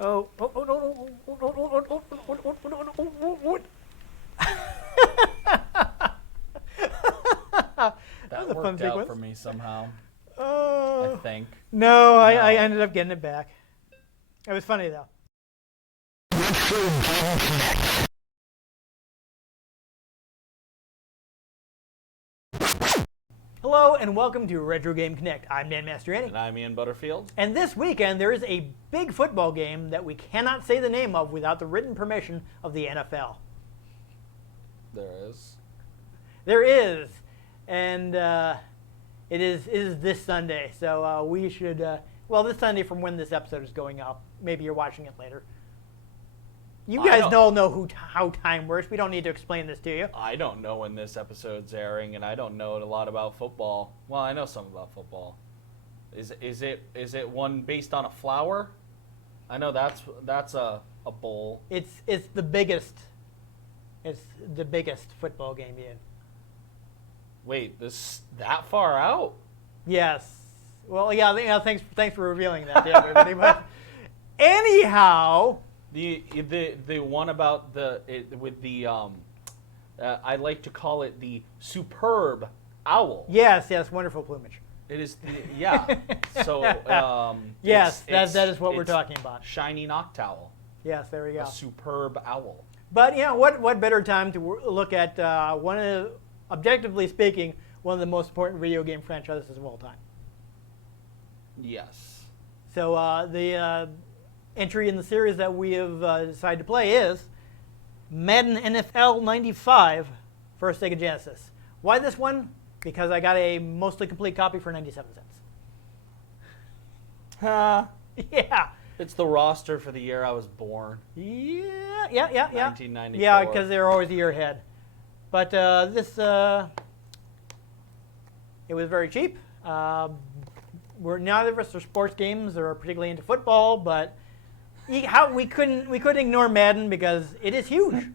Oh, no. That was a fun worked out sequence. for me somehow, I think. No, I ended up getting it back. It was funny, though. Hello, and welcome to Retro Game Connect. I'm Dan Mastriani. And I'm Ian Butterfield. And this weekend, there is a big football game that we cannot say the name of without the written permission of the NFL. There is. There is. And it is this Sunday. So we should, well, this Sunday from when this episode is going up. Maybe you're watching it later. You guys all know how time works. We don't need to explain this to you. I don't know when this episode's airing, and I don't know a lot about football. Well, I know some about football. Is it one based on a flower? I know that's a bowl. It's the biggest. It's the biggest football game yet. Wait, this that far out? Yes. Well, yeah. Thanks for revealing that to everybody. But anyhow. The one about I like to call it the superb owl. Yes, wonderful plumage. It is yeah. So yes, that is what we're talking about. Shiny noctowl. Yes, there we go. A superb owl. But what better time to look at one of, objectively speaking, one of the most important video game franchises of all time. Yes. So the entry in the series that we have decided to play is Madden NFL 95 for Sega Genesis. Why this one? Because I got a mostly complete copy for 97 cents. Yeah. It's the roster for the year I was born. Yeah. 1994. Yeah, because they're always a year ahead. But this, it was very cheap. Neither of us are sports games or particularly into football, but we couldn't ignore Madden because it is huge.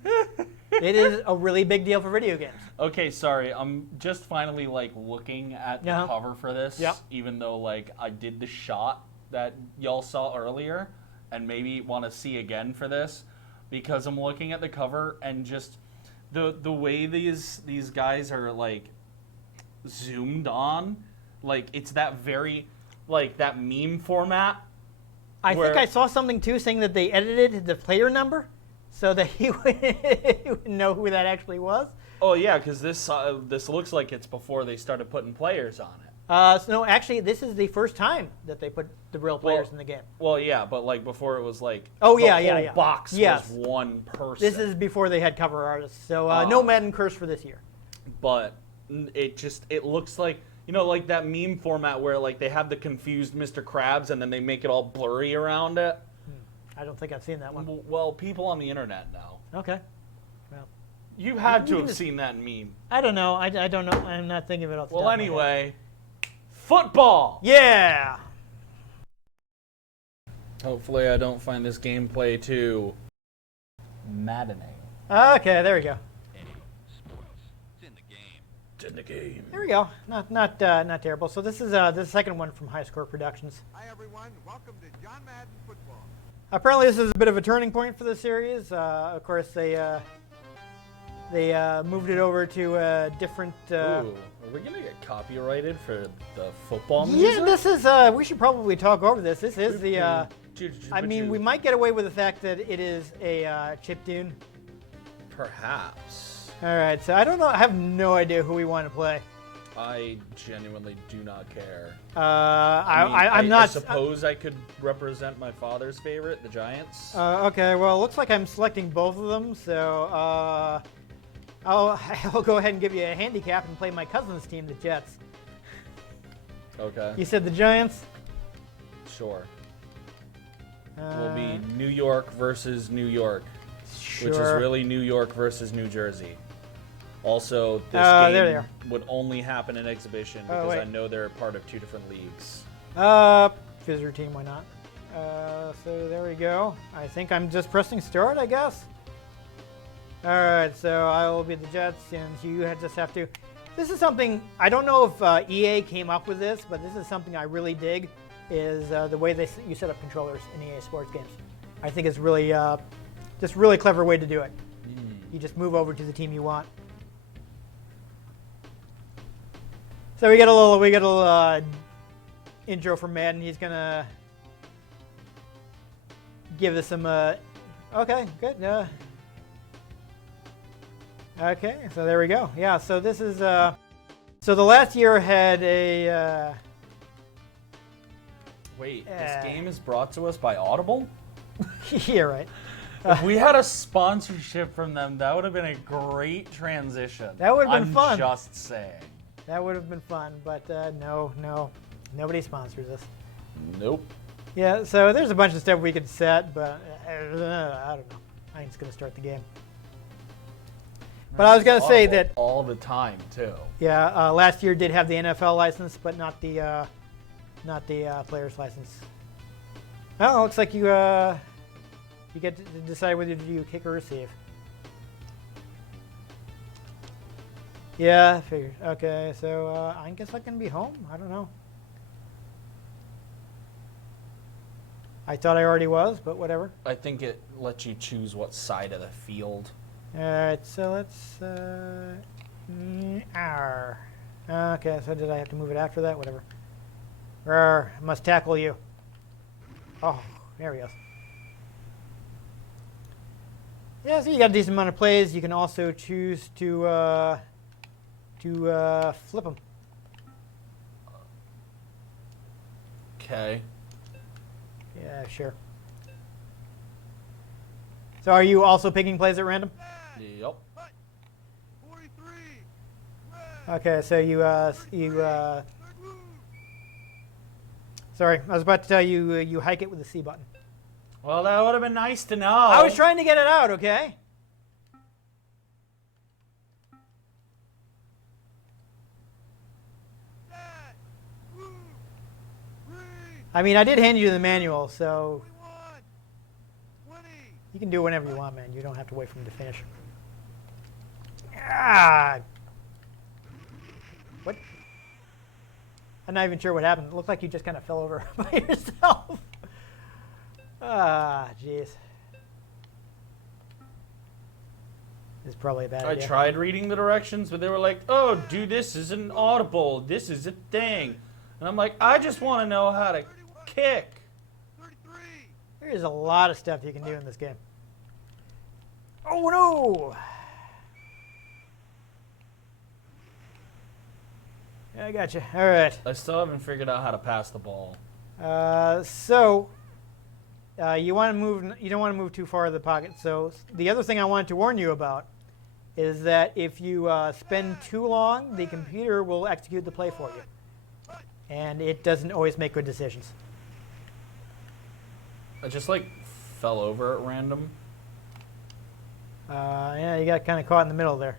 It is a really big deal for video games. Okay, sorry. I'm just finally looking at the cover for this. Yep. Even though I did the shot that y'all saw earlier, and maybe want to see again for this, because I'm looking at the cover and just the way these guys are zoomed on, it's that very that meme format. I think I saw something too saying that they edited the player number so that he would know who that actually was. Oh yeah, because this looks like it's before they started putting players on it. So no, actually, this is the first time that they put the real players in the game. Well, yeah, but before it was the whole box was one person. This is before they had cover artists, so no Madden curse for this year. But it looks like. Like that meme format where they have the confused Mr. Krabs and then they make it all blurry around it. I don't think I've seen that one. Well, people on the internet know. Okay. Well, you had to have seen that meme. I don't know. I don't know. I'm not thinking of it off the top Well, of my head. anyway, football. Yeah. Hopefully, I don't find this gameplay too maddening. Okay, there we go. In the game. There we go. Not terrible. So this is the second one from High Score Productions. Hi everyone, welcome to John Madden Football. Apparently this is a bit of a turning point for the series. Of course they moved it over to a different. Ooh, are we gonna get copyrighted for the football music? Yeah, this is. We should probably talk over this. This is the. I mean, we might get away with the fact that it is a chiptune. Perhaps. All right, so I don't know. I have no idea who we want to play. I genuinely do not care. I'm not. I suppose I could represent my father's favorite, the Giants. Okay, well, it looks like I'm selecting both of them, so I'll go ahead and give you a handicap and play my cousin's team, the Jets. Okay. You said the Giants? Sure. Will be New York versus New York, sure. which is really New York versus New Jersey. Also, this game would only happen in exhibition because I know they're part of two different leagues. Fizzer team, why not? So there we go. I think I'm just pressing start, I guess. All right, so I will be the Jets, and you just have to. This is something I don't know if EA came up with this, but this is something I really dig. Is the way you set up controllers in EA Sports games. I think it's really just really clever way to do it. You just move over to the team you want. So we get a little intro from Madden. He's gonna give us some. Okay, good. Okay, so there we go. Yeah, so this is so the last year had a. Wait, this game is brought to us by Audible? Yeah, right. If we had a sponsorship from them, that would have been a great transition. That would have been fun. I'm just saying. That would have been fun, but no, nobody sponsors us. Nope. Yeah, so there's a bunch of stuff we could set, but I don't know. I'm just gonna start the game. But I was gonna say that all the time too. Yeah, last year did have the NFL license, but not the player's license. Oh, looks like you get to decide whether to do kick or receive. Yeah, I figured. Okay, so I guess I can be home. I don't know. I thought I already was, but whatever. I think it lets you choose what side of the field. All right, so let's. Okay, so did I have to move it after that? Whatever. I must tackle you. Oh, there he goes. Yeah, so you got a decent amount of plays. You can also choose to flip them. Okay. Yeah, sure. So are you also picking plays at random? Yep. 43. Okay, so sorry, I was about to tell you you hike it with the C button. Well, that would have been nice to know. I was trying to get it out, okay? I mean, I did hand you the manual, so 21. 20. you can do it whenever you want, man. You don't have to wait for him to finish. Ah! What? I'm not even sure what happened. It looked like you just kind of fell over by yourself. Ah, jeez. This is probably a bad idea. I tried reading the directions, but they were like, oh, do this is an audible. This is a thing. And I'm like, I just want to know how to kick. 33. There's a lot of stuff you can do in this game. Oh, no! I got you. All right. I still haven't figured out how to pass the ball. You want to move. You don't want to move too far in the pocket. So the other thing I wanted to warn you about is that if you spend too long, the computer will execute the play for you, and it doesn't always make good decisions. I just like fell over at random. Yeah, you got kind of caught in the middle there.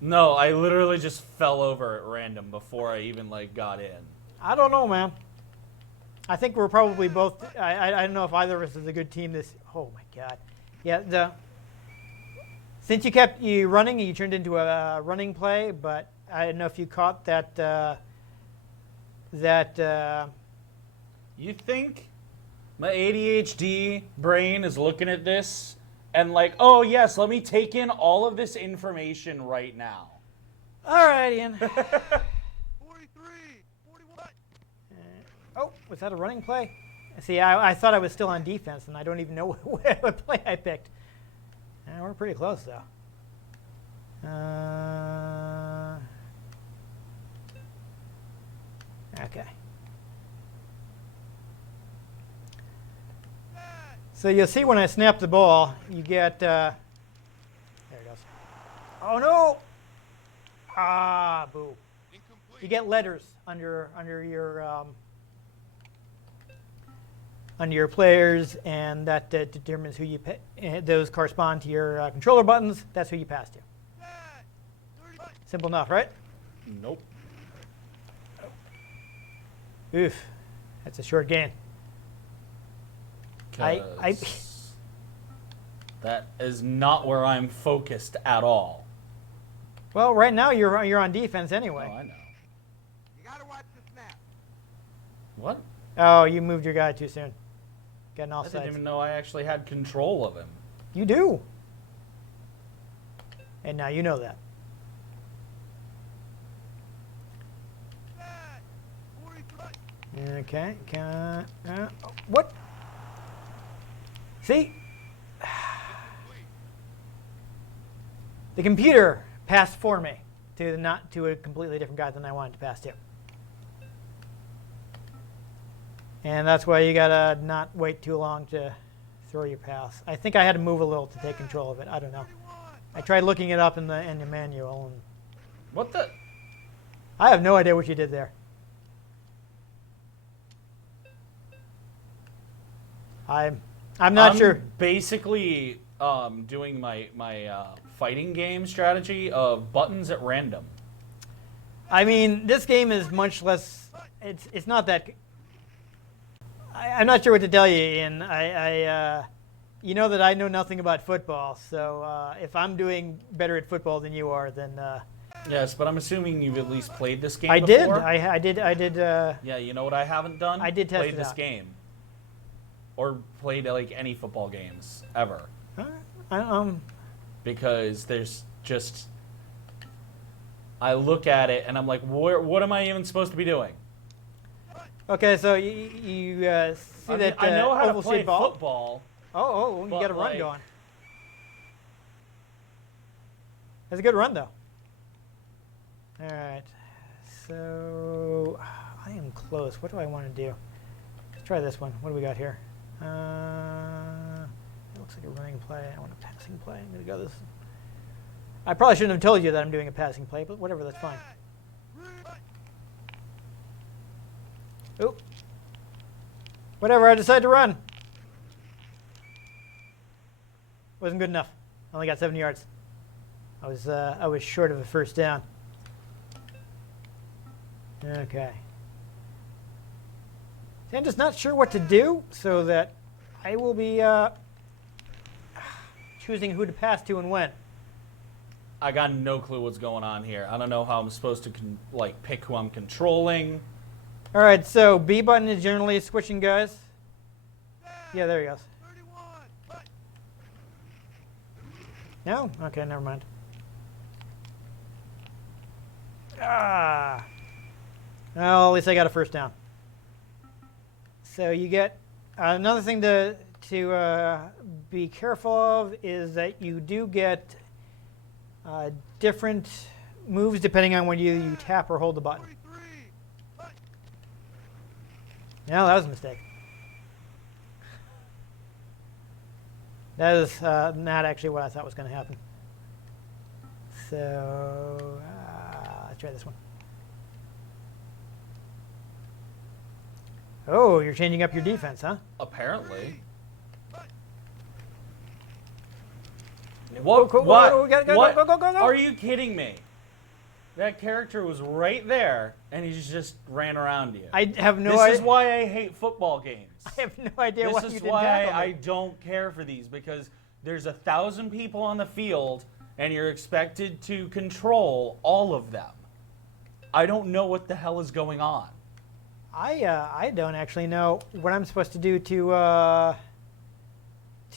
No, I literally just fell over at random before I even like got in. I don't know, man. I think we're probably both. I don't know if either of us is a good team. This. Oh my God. Yeah. Since you kept you running, you turned into a running play. But I don't know if you caught that. You think my ADHD brain is looking at this and like, oh yes, let me take in all of this information right now. All right, Ian. 43. 41. Oh, was that a running play? See, I thought I was still on defense, and I don't even know what play I picked. We're pretty close, though. Okay. So you'll see when I snap the ball, you get. There it goes. Oh no! Ah, boo. Incomplete. You get letters under your players, and that determines who you pay. Those correspond to your controller buttons. That's who you pass to. 30. Simple enough, right? Nope. Oof, that's a short gain. That is not where I'm focused at all. Well, right now you're on defense anyway. Oh, I know. You gotta watch the snap. What? Oh, you moved your guy too soon. Got an I didn't offside. even know I actually had control of him. You do. And now you know that. Back. 43. Okay. What? See? Complete. The computer passed for me to a completely different guy than I wanted to pass to. And that's why you gotta not wait too long to throw your pass. I think I had to move a little to take control of it. I don't know. 31. I tried looking it up in the manual, and What the? I have no idea what you did there. I'm not sure. Basically, doing my fighting game strategy of buttons at random. I mean, this game is much less. It's not that. I'm not sure what to tell you, Ian. You know that I know nothing about football, so if I'm doing better at football than you are, then Yes, but I'm assuming you've at least played this game I did. before. I did. Yeah, you know what I haven't done? I did test played it this out. game, or played like any football games ever, because there's just. I look at it and I'm like, what am I even supposed to be doing? Okay, so you see I mean, that I know how to oval play shaped ball? football. Oh, you but, got a run like- going. That's a good run, though. All right, so I am close. What do I want to do? Let's try this one. What do we got here? It looks like a running play. I want a passing play. I'm gonna go this. I probably shouldn't have told you that I'm doing a passing play, but whatever, that's fine. Back. Oop. Whatever, I decided to run. Wasn't good enough. I only got 7 yards. I was short of a first down. Okay. See, I'm just not sure what to do, so that I will be choosing who to pass to and when. I got no clue what's going on here. I don't know how I'm supposed to pick who I'm controlling. All right, so B button is generally switching guys. Yeah, there he goes. 31. Back. No? Okay, never mind. Ah. Well, at least I got a first down. So you get another thing to be careful of is that you do get different moves depending on when you tap or hold the button. 43. Back. No, that was a mistake. That is not actually what I thought was going to happen. So let's try this one. Oh, you're changing up your defense, huh? Apparently. Whoa, What? go, What? go. Are you kidding me? That character was right there, and he just ran around you. I have no This idea. is why I hate football games. I have no idea why This you is didn't why tackle I me. don't care for these, because there's 1,000 people on the field, and you're expected to control all of them. I don't know what the hell is going on. I don't actually know what I'm supposed to do to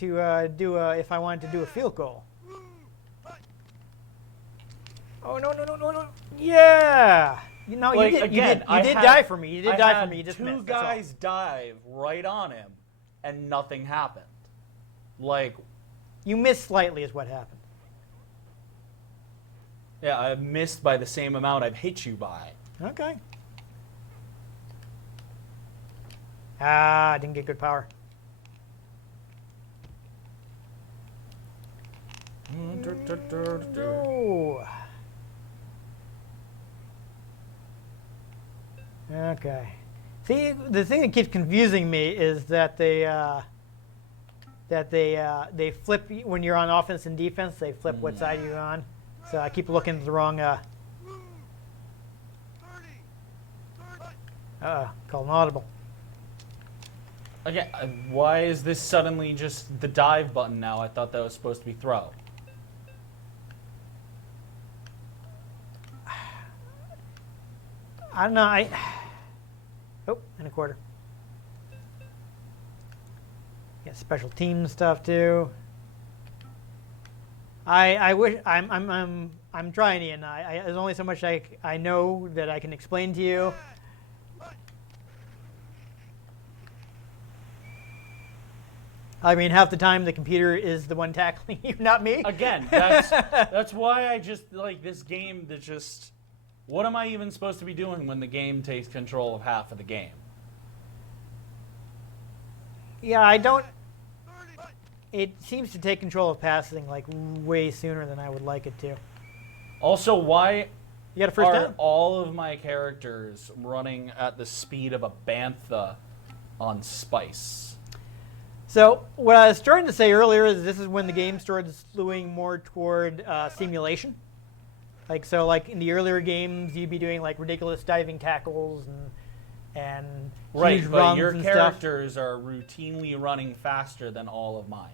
if I wanted to do a field goal. Oh no! Yeah, you know Like, you again, I did had- die for me. You did I die had for me. You just two missed. That's all. guys dive right on him, and nothing happened. Like, You missed slightly, is what happened. yeah, I missed by the same amount I've hit you by. Okay. I didn't get good power. No. Okay. See, the thing that keeps confusing me is that they flip when you're on offense and defense. They flip what side you're on. So I keep looking at the wrong. 30. 30. Called an audible. Okay, why is this suddenly just the dive button now? I thought that was supposed to be throw. I don't know. Oh, and a quarter. Yeah, special team stuff too. I wish I'm trying, Ian. There's only so much I know that I can explain to you. I mean, half the time the computer is the one tackling you, not me. Again, that's why I just like this game. That just, what am I even supposed to be doing when the game takes control of half of the game? Yeah, I don't. It seems to take control of passing like way sooner than I would like it to. Also, why You got a first are down? all of my characters running at the speed of a bantha on Spice? So what I was starting to say earlier is this is when the game started slewing more toward simulation. Like in the earlier games, you'd be doing like ridiculous diving tackles and Right, huge but runs your and stuff. characters are routinely running faster than all of mine.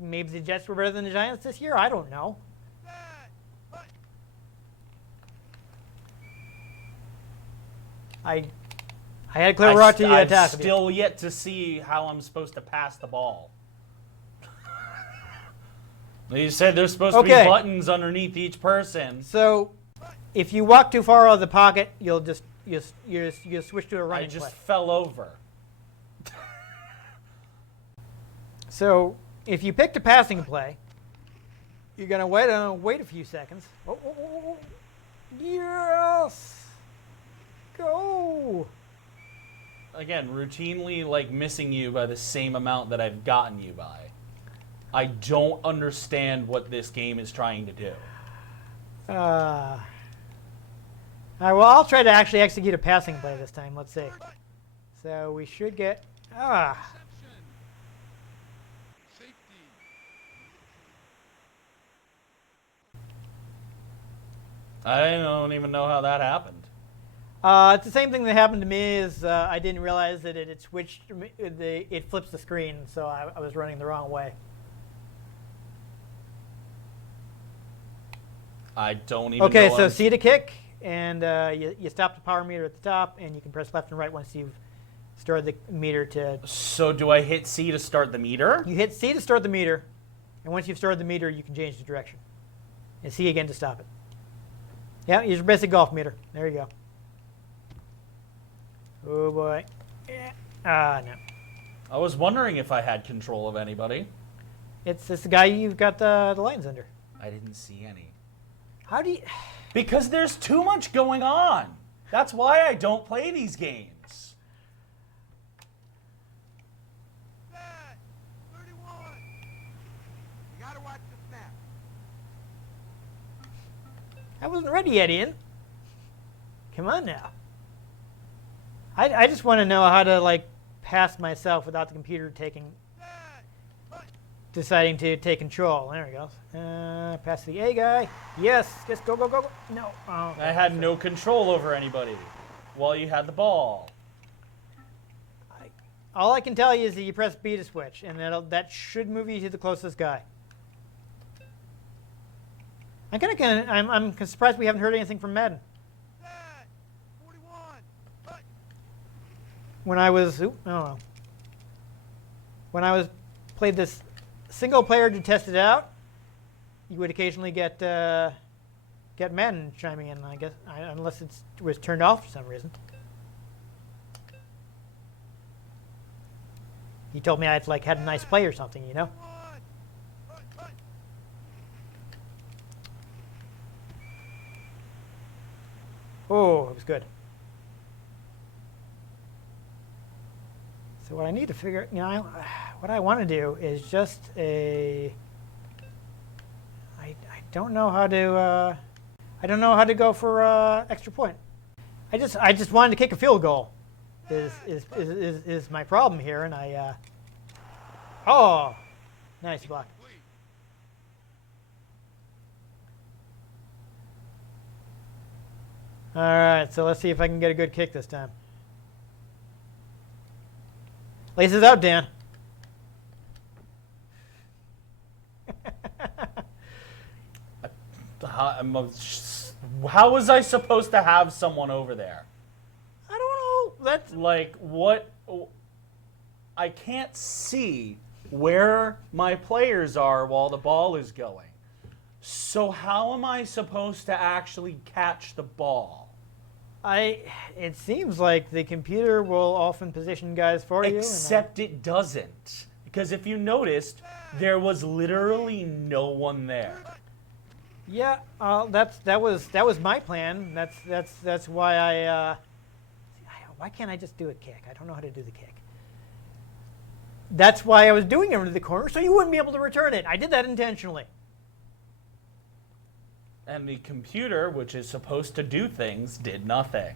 Maybe the Jets were better than the Giants this year. I don't know. I had a clear route to I've attack. still yet to see how I'm supposed to pass the ball. You said there's supposed to be Okay. buttons underneath each person. So, if you walk too far out of the pocket, you'll just you switch to a I running just play. fell over. So, if you picked a passing play, you're gonna wait a few seconds. Oh. Yes, go. Again, routinely like missing you by the same amount that I've gotten you by. I don't understand what this game is trying to do. All right, well, I'll try to actually execute a passing play this time. Let's see. So we should get Safety. I don't even know how that happened. It's the same thing that happened to me. Is I didn't realize that it had switched. It flips the screen, so I was running the wrong way. I don't even Okay, know. so C to kick, and you stop the power meter at the top, and you can press left and right once you've started the meter to. So do I hit C to start the meter? You hit C to start the meter, and once you've started the meter, you can change the direction. And C again to stop it. Yeah, use your basic golf meter. There you go. Oh boy. No. I was wondering if I had control of anybody. It's the guy you've got the lines under. I didn't see any. How do you? Because there's too much going on. That's why I don't play these games. Bad. 31. You gotta watch the snap. I wasn't ready yet, Ian. Come on now. I just want to know how to like pass myself without the computer deciding to take control. There we go. Pass to the A guy. Yes. Just go. No. Oh, I had no control over anybody while you had the ball. all I can tell you is that you press B to switch, and that should move you to the closest guy. I'm surprised we haven't heard anything from Madden. Bad. 41. Fight. When I was played this single player to test it out, you would occasionally get Madden chiming in. I guess unless it was turned off for some reason. He told me I'd had a nice play or something, you know. Fight. Oh, it was good. So what I need to figure, what I want to do is just I don't know how to. I don't know how to go for extra point. I just wanted to kick a field goal. Is my problem here, and oh, nice block. All right, so let's see if I can get a good kick this time. Laces out, Dan. How was I supposed to have someone over there? I don't know. That's Like, what? I can't see where my players are while the ball is going. So how am I supposed to actually catch the ball? It seems like the computer will often position guys for you. Except it doesn't. Because if you noticed, there was literally no one there. Yeah, that was my plan. That's why why can't I just do a kick? I don't know how to do the kick. That's why I was doing it into the corner, so you wouldn't be able to return it. I did that intentionally. And the computer, which is supposed to do things, did nothing.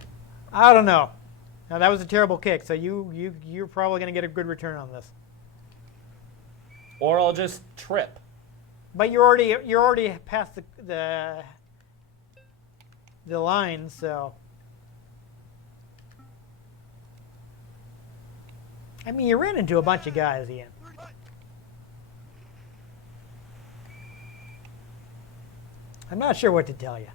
I don't know. Now that was a terrible kick, so you're probably going to get a good return on this. Or I'll just trip. But you're already past the line, so. I mean, you ran into a bunch of guys, Ian. I'm not sure what to tell you.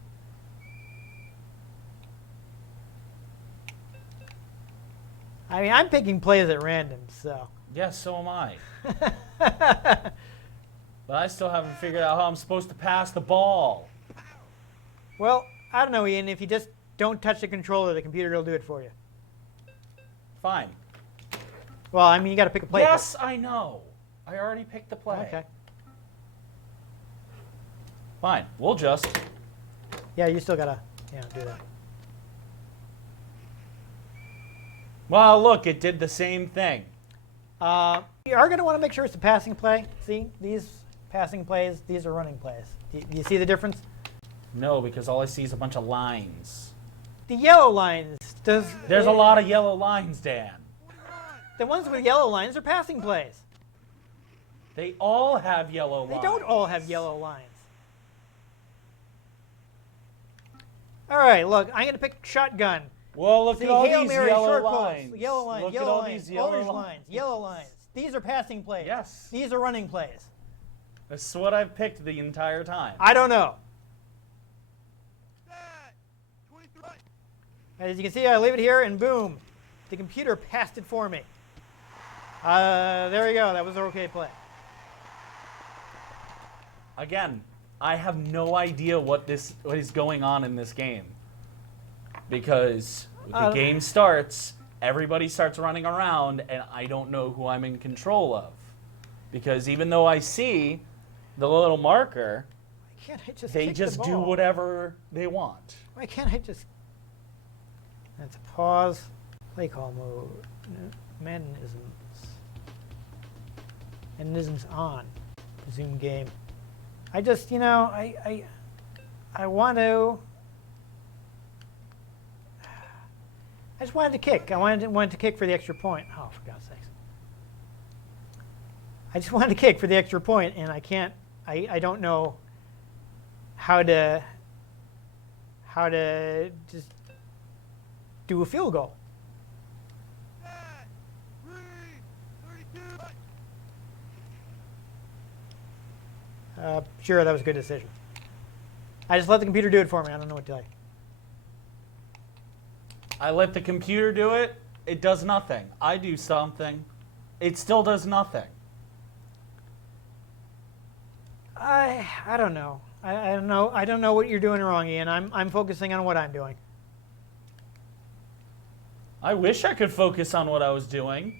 I mean, I'm picking plays at random, so. Yes, so am I. But I still haven't figured out how I'm supposed to pass the ball. Well, I don't know, Ian. If you just don't touch the controller, the computer will do it for you. Fine. Well, I mean, you got to pick a play. Yes, I know. I already picked the play. Okay. Fine. We'll just. Yeah, you still got to do that. Well, look, it did the same thing. You are going to want to make sure it's a passing play. See, these passing plays, these are running plays. Do you see the difference? No, because all I see is a bunch of lines. The yellow lines. There's a lot of yellow lines, Dan. The ones with yellow lines are passing plays. They all have yellow lines. They don't all have yellow lines. All right, look, I'm going to pick shotgun. Well, look See, at all Hail these Mary, yellow short lines. posts, yellow lines, Look yellow at all lines, these yellow orange lines. lines, yellow lines. These are passing plays. Yes. These are running plays. This is what I've picked the entire time. I don't know. Set. 23. As you can see, I leave it here, and boom, the computer passed it for me. There we go. That was an okay play. Again, I have no idea what is going on in this game. Because when the game starts, everybody starts running around, and I don't know who I'm in control of. Because even though I see the little marker, Why can't I just they kick just the do ball? whatever they want. Why can't I just... That's a pause. Play call mode. Maddenisms. Maddenisms on. Resume game. I just, I want to... I just wanted to kick. I wanted to kick for the extra point. Oh, for God's sakes. I just wanted to kick for the extra point, and I can't. I don't know how to just do a field goal. Set. 3. 32. Sure, that was a good decision. I just let the computer do it for me. I don't know what to tell you. I let the computer do it. It does nothing. I do something. It still does nothing. I don't know. I don't know. I don't know what you're doing wrong, Ian. I'm focusing on what I'm doing. I wish I could focus on what I was doing,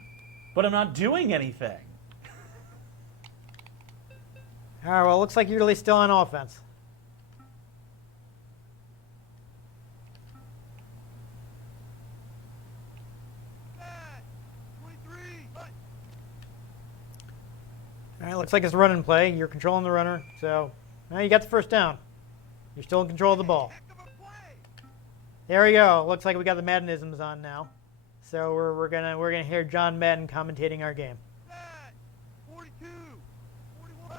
but I'm not doing anything. All right. Well, it looks like you're really still on offense. Set. 23. All right. Looks like it's run and play. You're controlling the runner, so now you got the first down. You're still in control of the ball. Heck of a play. There we go. Looks like we got the Maddenisms on now. So we're gonna hear John Madden commentating our game. Set. 42. 41.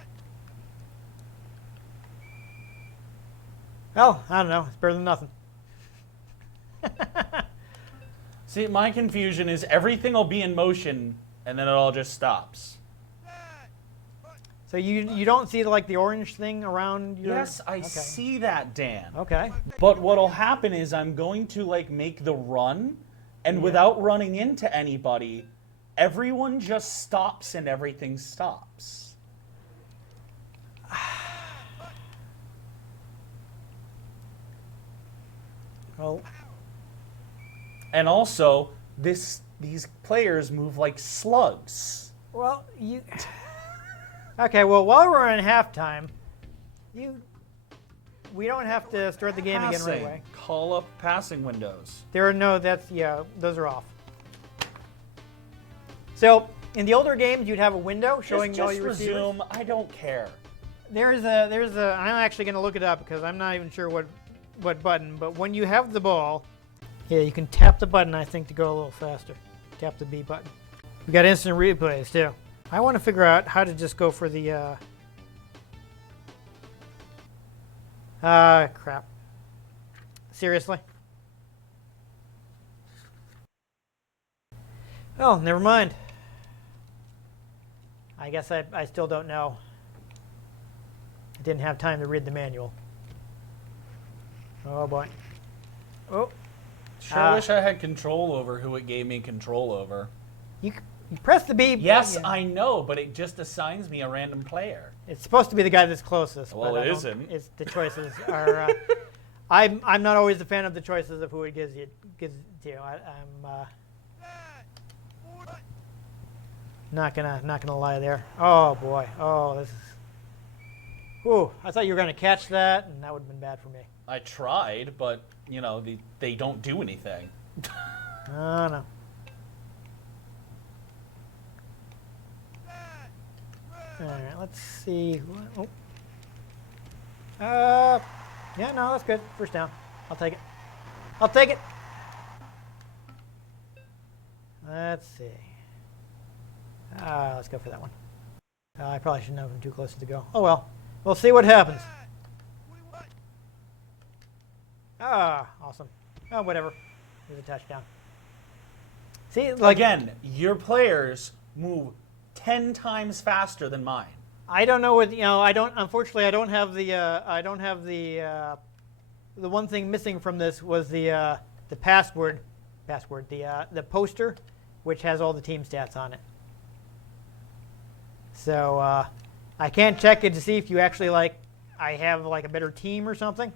Well, I don't know. It's better than nothing. See, my confusion is everything will be in motion, and then it all just stops. Set. So you don't see like the orange thing around your... Yes, I Okay. see that, Dan. Okay. But what'll happen is I'm going to like make the run, and without running into anybody, everyone just stops and everything stops. Well, And also, these players move like slugs. well, you. Okay, well, while we're in halftime, we don't have to start the game again right away. Call up passing windows. There are no. Those are off. So in the older games, you'd have a window showing all your receivers. Resume. I don't care. There's a. I'm actually going to look it up because I'm not even sure what button. But when you have the ball, yeah, you can tap the button. I think to go a little faster. Tap the B button. We got instant replays too. I want to figure out how to just go for the. Crap. Seriously? Oh, never mind. I guess I still don't know. I didn't have time to read the manual. Oh boy. Oh. Sure wish I had control over who it gave me control over. You press the B. Yes, yeah. I know, but it just assigns me a random player. It's supposed to be the guy that's closest. Well, but it isn't. It's the choices are. I'm not always a fan of the choices of who it gives you. I'm not gonna lie there. Oh boy. Oh, this is. Whew, I thought you were gonna catch that, and that would have been bad for me. I tried, but you know they don't do anything. Oh no. All right, let's see. Oh. Yeah, no, that's good. First down. I'll take it. I'll take it. Let's see. Let's go for that one. I probably shouldn't have him too close to go. Oh well. We'll see what happens. Awesome. Oh, whatever. There's a touchdown. See, like Again, your players move 10 times faster than mine. I don't know what I don't. Unfortunately, I don't have the. The one thing missing from this was the password. The poster, which has all the team stats on it. So I can't check it to see if you actually I have a better team or something.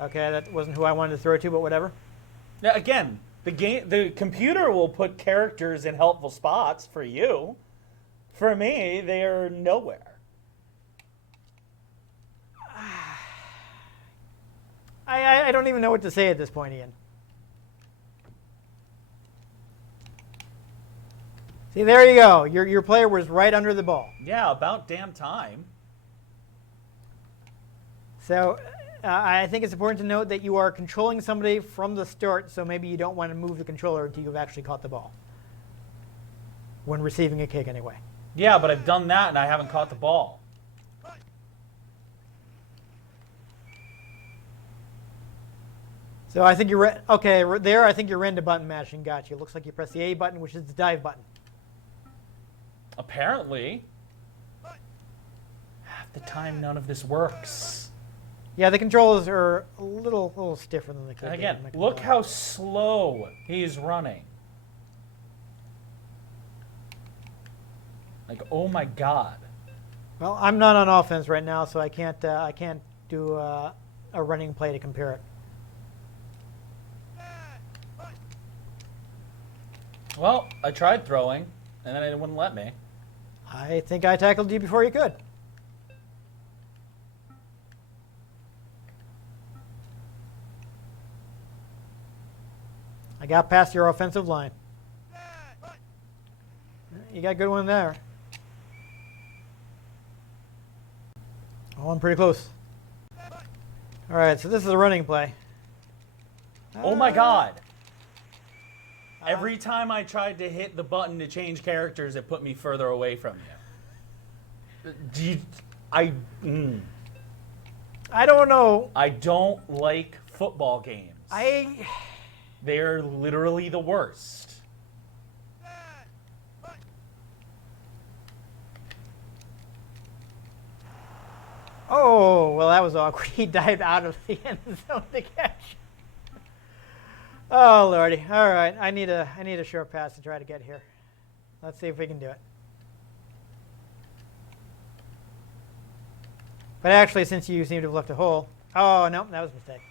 Okay, that wasn't who I wanted to throw to, but whatever. Now, again, the computer will put characters in helpful spots for you. For me, they are nowhere. I don't even know what to say at this point, Ian. See, there you go. Your player was right under the ball. Yeah, about damn time. So I think it's important to note that you are controlling somebody from the start, so maybe you don't want to move the controller until you've actually caught the ball. When receiving a kick, anyway. Yeah, but I've done that and I haven't caught the ball. So I think you're okay there. I think you're into button mashing. Gotcha. It looks like you press the A button, which is the dive button. Apparently. Half the time, none of this works. Yeah, the controls are a little stiffer than they could And be. again, look how slow he's running. Like, oh my god. Well, I'm not on offense right now, so I can't do a running play to compare it. Well, I tried throwing, and then it wouldn't let me. I think I tackled you before you could. I got past your offensive line. You got a good one there. Oh, I'm pretty close. All right, so this is a running play. Oh my god. Every time I tried to hit the button to change characters, it put me further away from you. I don't know. I don't like football games. They're literally the worst. Oh, well, that was awkward. He dived out of the end zone to catch. Oh lordy! All right, I need a short pass to try to get here. Let's see if we can do it. But actually, since you seem to have left a hole, oh no, that was a mistake.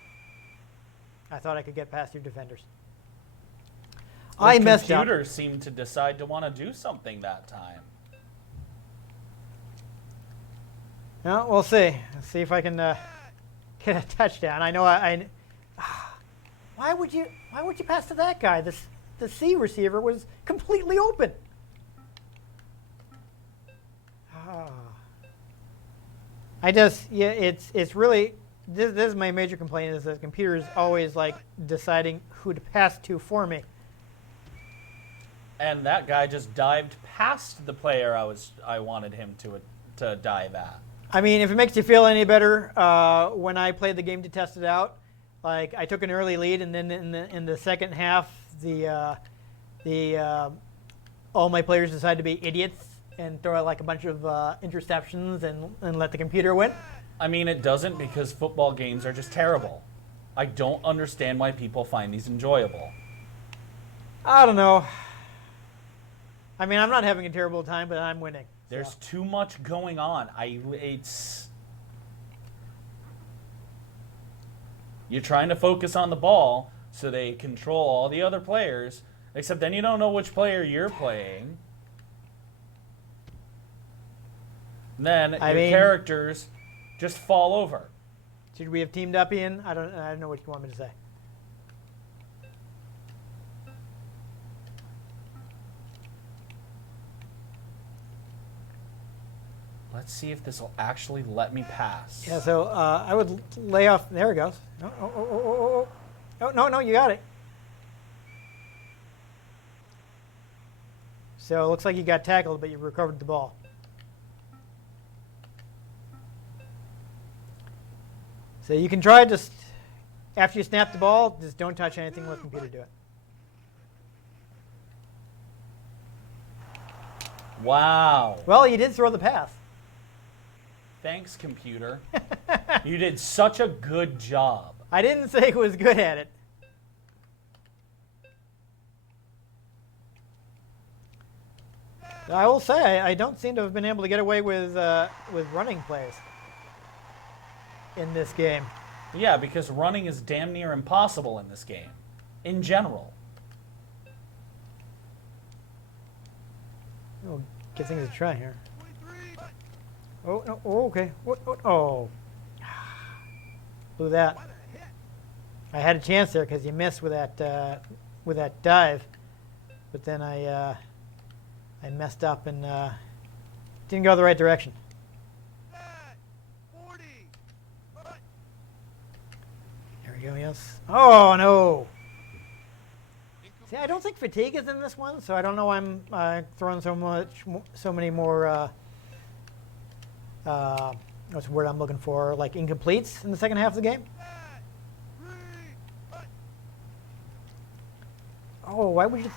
I thought I could get past your defenders. I messed up. The computer seemed to decide to want to do something that time. No, we'll see. Let's see if I can get a touchdown. I know why would you pass to that guy? The C receiver was completely open. It's really this is my major complaint is that the computer is always like deciding who to pass to for me. And that guy just dived past the player I wanted him to dive at. I mean, if it makes you feel any better, when I played the game to test it out, like I took an early lead, and then in the second half, all my players decided to be idiots and throw out like a bunch of interceptions and let the computer win. I mean, it doesn't, because football games are just terrible. I don't understand why people find these enjoyable. I don't know. I mean, I'm not having a terrible time, but I'm winning. There's too much going on. You're trying to focus on the ball so they control all the other players, except then you don't know which player you're playing. And then characters just fall over. Should we have teamed up, Ian? I don't know what you want me to say. Let's see if this will actually let me pass. Yeah, so I would lay off. There it goes. Oh, no, you got it. So it looks like you got tackled, but you recovered the ball. So you can try just, after you snap the ball, just don't touch anything, let the computer do it. Wow. Well, you did throw the pass. Thanks, computer. You did such a good job. I didn't say it was good at it. I will say I don't seem to have been able to get away with running plays in this game. Yeah, because running is damn near impossible in this game, in general. We'll give things a try here. Oh, no. Oh, okay. Oh. Blew that. I had a chance there because you missed with that dive, but then I messed up and didn't go the right direction. There we go. Yes. Oh no. See, I don't think fatigue is in this one, so I don't know why I'm throwing so many more. What's the word I'm looking for? Like incompletes in the second half of the game. Oh, why would you?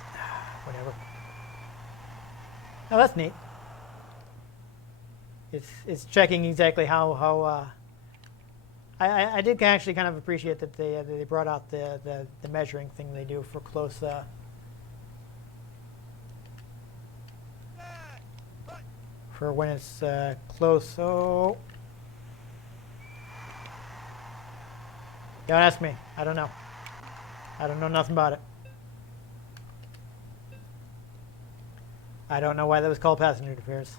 Whatever. Oh, that's neat. It's checking exactly how. I did actually kind of appreciate that they brought out the measuring thing they do for close. For when it's close. So don't ask me. I don't know. I don't know nothing about it. I don't know why that was called passing interference.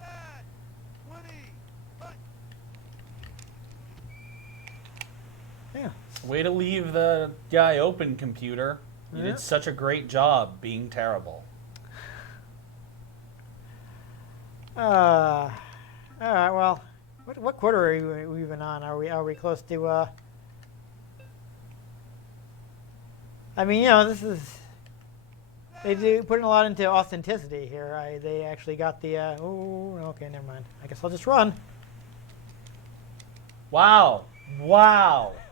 Yeah. Way to leave the guy open, computer. You Yeah. did such a great job being terrible. All right. Well, what quarter are we even on? Are we close to? I mean, this is. They do putting a lot into authenticity here. They actually got the. Oh, okay, never mind. I guess I'll just run. Wow.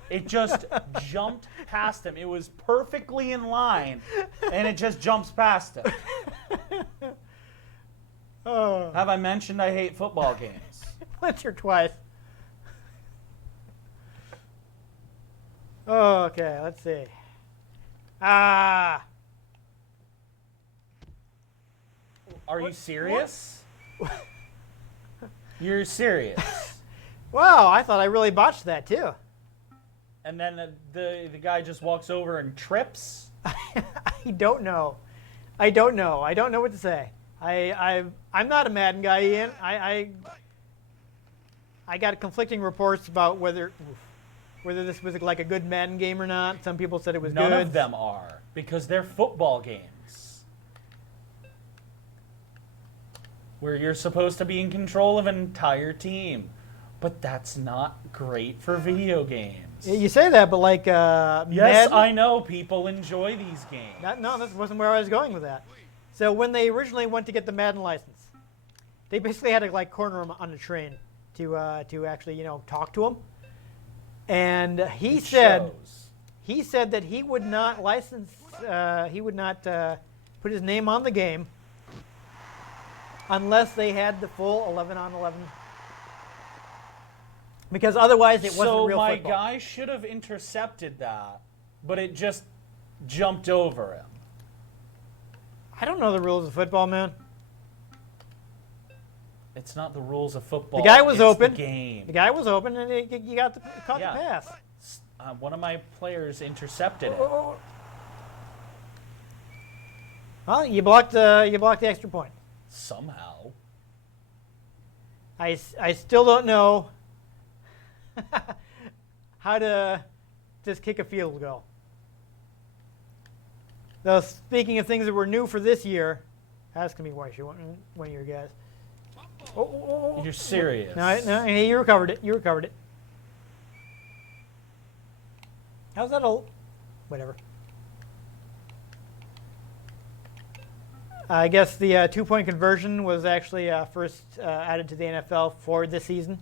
It just jumped past him. It was perfectly in line, and it just jumps past him. Oh. Have I mentioned I hate football games? Once or twice. Okay, let's see. Ah. Are you serious? You're serious. Wow, I thought I really botched that too. And then the guy just walks over and trips. I don't know. I don't know what to say. I'm not a Madden guy, Ian. I got conflicting reports about whether this was like a good Madden game or not. Some people said it was good. None of them are, because they're football games where you're supposed to be in control of an entire team. But that's not great for video games. You say that, but like Yes, Madden, I know people enjoy these games. no, this wasn't where I was going with that. So when they originally went to get the Madden license, they basically had to like corner him on a train to actually talk to him. And he said that he would not license, he would not put his name on the game unless they had the full 11 on 11. Because otherwise it wasn't real my football. guy should have intercepted that, but it just jumped over him. I don't know the rules of football, man. It's not the rules of football. The guy was it's open. The game. The guy was open, and you caught the pass. One of my players intercepted it. Well, you blocked the extra point. Somehow. I still don't know how to just kick a field goal. Though, speaking of things that were new for this year, that's going to be one of your guys. Oh. You're serious. No, hey, you recovered it. How's that old? Whatever. I guess the 2-point conversion was actually first added to the NFL for this season.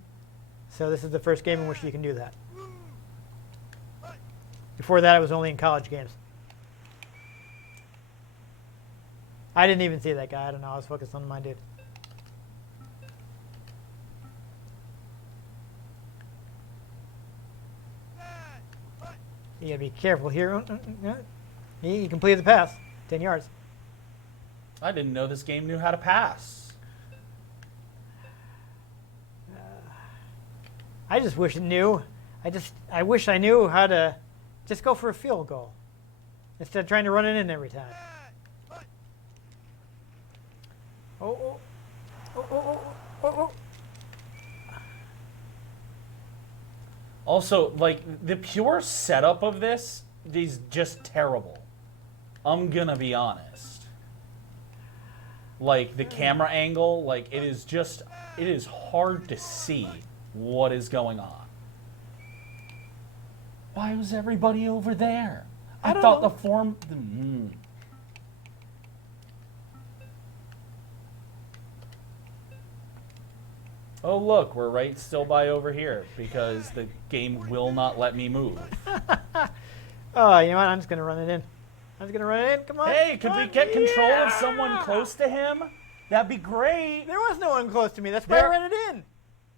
So this is the first game in which you can do that. Before that, it was only in college games. I didn't even see that guy. I don't know. I was focused on my dude. You gotta be careful here. He completed the pass. 10 yards. I didn't know this game knew how to pass. I just wish it knew. I wish I knew how to just go for a field goal instead of trying to run it in every time. Oh. Also, like, the pure setup of this is just terrible. I'm gonna be honest. Like, the camera angle, like, it is hard to see what is going on. Why was everybody over there? I thought know. the form... Oh, look, we're right still by over here because the game will not let me move. Oh, you know what? I'm just going to run it in. Come on. Hey, could we get control of someone close to him? That'd be great. There was no one close to me. That's why I ran it in.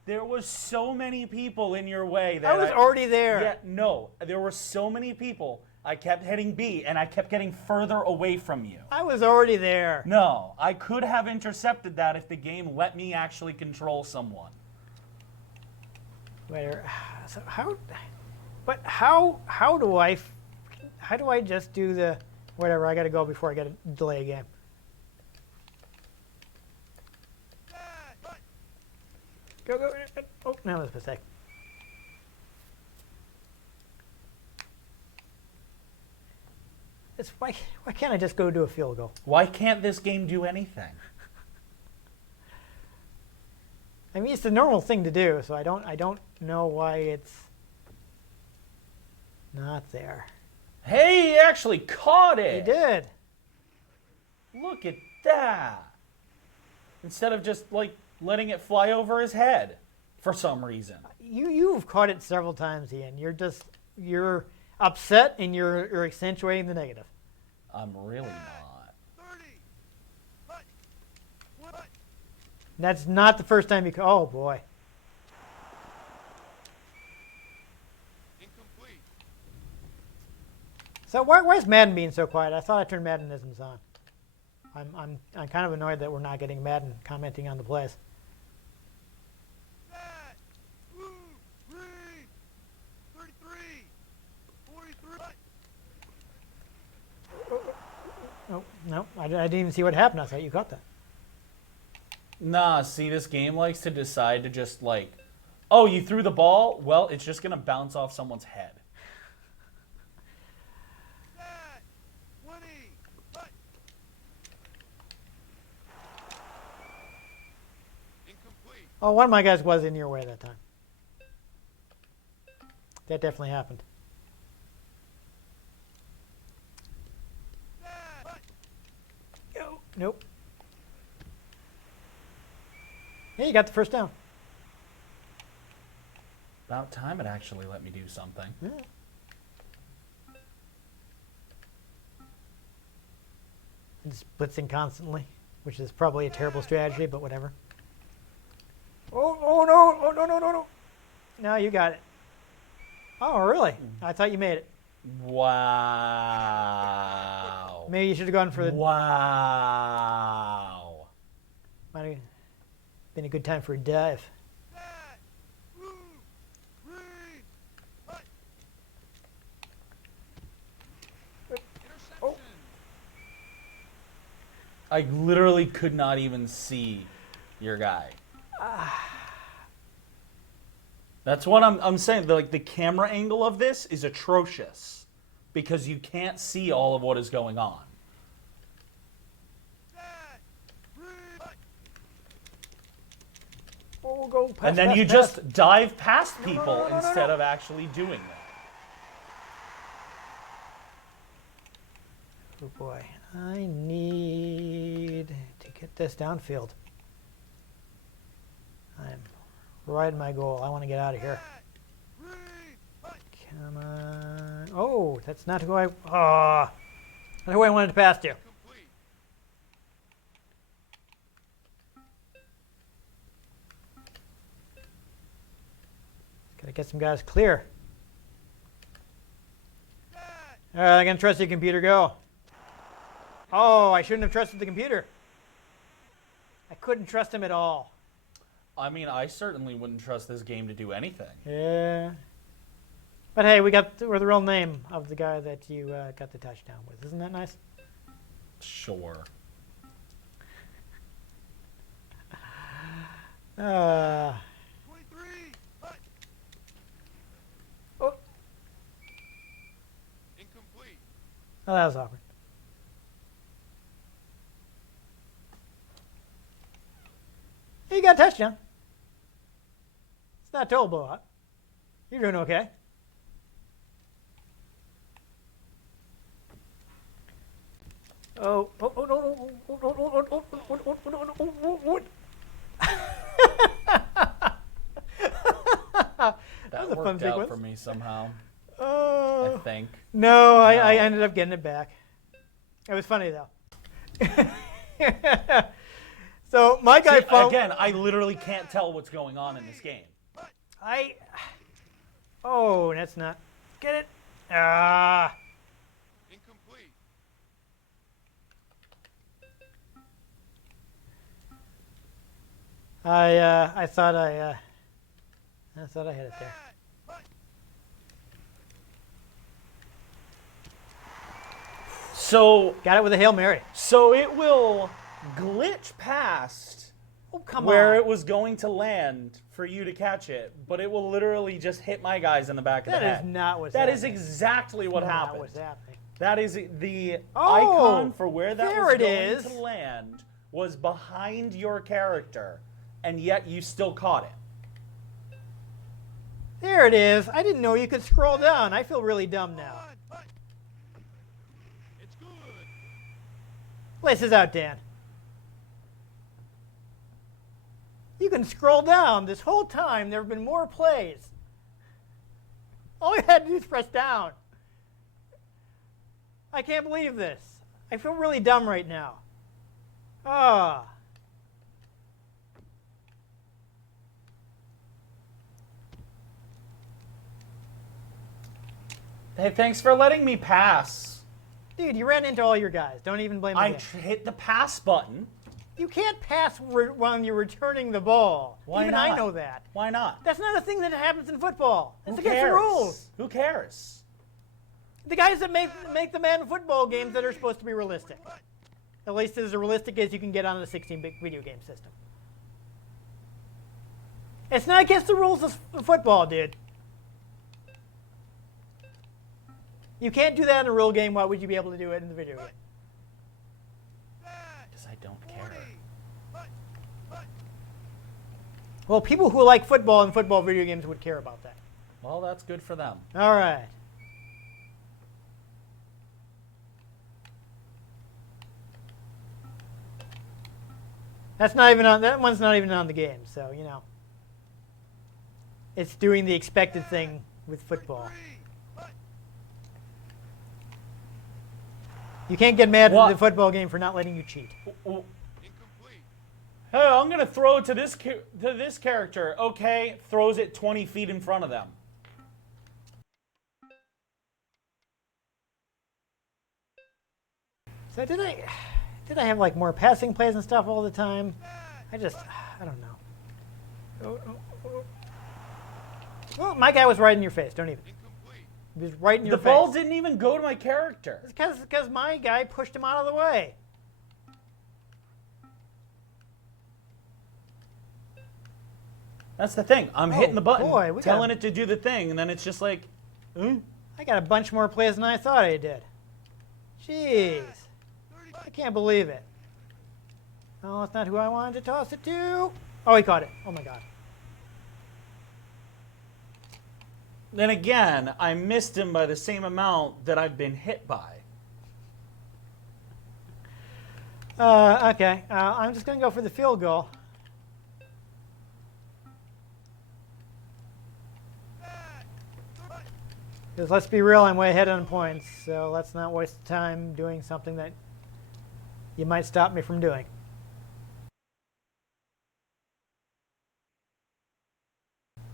There was so many people in your way that I was already there. Yeah, no, there were so many people. I kept hitting B, and I kept getting further away from you. I was already there. No, I could have intercepted that if the game let me actually control someone. Where? So how do I just do the whatever? I got to go before I got to delay a game. Go. Oh, now that's a mistake. Why can't I just go do a field goal? Why can't this game do anything? I mean, it's the normal thing to do, so I don't know why it's not there. Hey, he actually caught He it. did. Look at that. Instead of just, like, letting it fly over his head for some reason. You've caught it several times, Ian. You're upset and you're accentuating the negative. I'm really not. 30. What? That's not the first time you. Oh boy. Incomplete. So why Why is Madden being so quiet? I thought I turned Maddenisms on. I'm kind of annoyed that we're not getting Madden commenting on the plays. Set. Blue. Green. 33. 43. No, I didn't even see what happened. I thought you caught that. Nah, see, this game likes to decide to just like, oh, you threw the ball? Well, it's just going to bounce off someone's head. Set. 20. Cut. Incomplete. Oh, one of my guys was in your way that time. That definitely happened. Set. Cut. Nope. Hey, you got the first down. About time it actually let me do something. Yeah. Just blitzing constantly, which is probably a terrible strategy, but whatever. Oh no! Oh no! No! No, you got it. Oh, really? I thought you made it. Wow. Maybe you should have gone for the. Wow. Might have been a good time for a dive. Set. Blue. Green. Cut. Interception. I literally could not even see your guy. That's what I'm saying. Like the camera angle of this is atrocious because you can't see all of what is going on. Set. Green. Cut. Oh, go pass, And then pass, you pass. just dive past people no, instead no. of actually doing that. Oh boy, I need to get this downfield. I'm right at my goal. I want to get out of here. Set. Green. Cut. Come on. Oh, that's not who I. Not who I wanted to pass to. Complete. Gotta get some guys clear. Set. All right, I'm gonna trust your computer. Go. Oh, I shouldn't have trusted the computer. I couldn't trust him at all. I mean, I certainly wouldn't trust this game to do anything. Yeah. But hey, we're the real name of the guy that you got the touchdown with. Isn't that nice? Sure. Uh, 23. Cut. oh, Incomplete. oh, that was awkward. Hey, you got a touchdown. It's not a total blowout. You're doing okay. Oh, no, That was a fun worked out sequence. for me somehow, I Oh. think. No, I No. ended up getting it back. It was funny, though. So my guy See, found... again, I literally can't tell what's going on in this game. Oh, that's not... Get it? Ah. Incomplete. I thought I had it there. Set. Cut. So Got it with a Hail Mary. So it will glitch past Oh, come where on. it was going to land for you to catch it, but it will literally just hit my guys in the back of the That head. is not what's That happening. is exactly what Not happened. what's happening. That is the Oh, icon for where that there was it going is. to land was behind your character, and yet you still caught it. There it is. I didn't know you could scroll down. I feel really dumb now. On. Cut. It's good. Lace this out, Dan. You can scroll down. This whole time, there have been more plays. All you had to do is press down. I can't believe this. I feel really dumb right now. Ah. Hey, thanks for letting me pass. Dude, you ran into all your guys. Don't even blame I me. hit the pass button. You can't pass when you're returning the ball. Why even not? I know that. Why not? That's not a thing that happens in football. It's Who against cares? the rules. Who cares? The guys that make the Madden football games that are supposed to be realistic. At least as realistic as you can get on a 16-bit video game system. It's not against the rules of football, dude. You can't do that in a real game. Why would you be able to do it in the video game? Because I don't care. Well, people who like football and football video games would care about that. Well, that's good for them. All right. That's not even on. That one's not even on the game. So you know, it's doing the expected thing with football. You can't get mad at the football game for not letting you cheat. Incomplete. Hey, I'm gonna throw it to this character. Okay, throws it 20 feet in front of them. So did I have like more passing plays and stuff all the time? I don't know. Well, my guy was right in your face. Don't even. Incomplete. He was right in your The face. ball didn't even go to my character. It's because my guy pushed him out of the way. That's the thing. I'm hitting the button, boy, telling it to do the thing, and then it's just like, I got a bunch more plays than I thought I did. Jeez. I can't believe it. Oh, that's not who I wanted to toss it to. Oh, he caught it. Oh, my God. Then again, I missed him by the same amount that I've been hit by. Okay. I'm just going to go for the field goal. Because let's be real, I'm way ahead on points, so let's not waste time doing something that you might stop me from doing.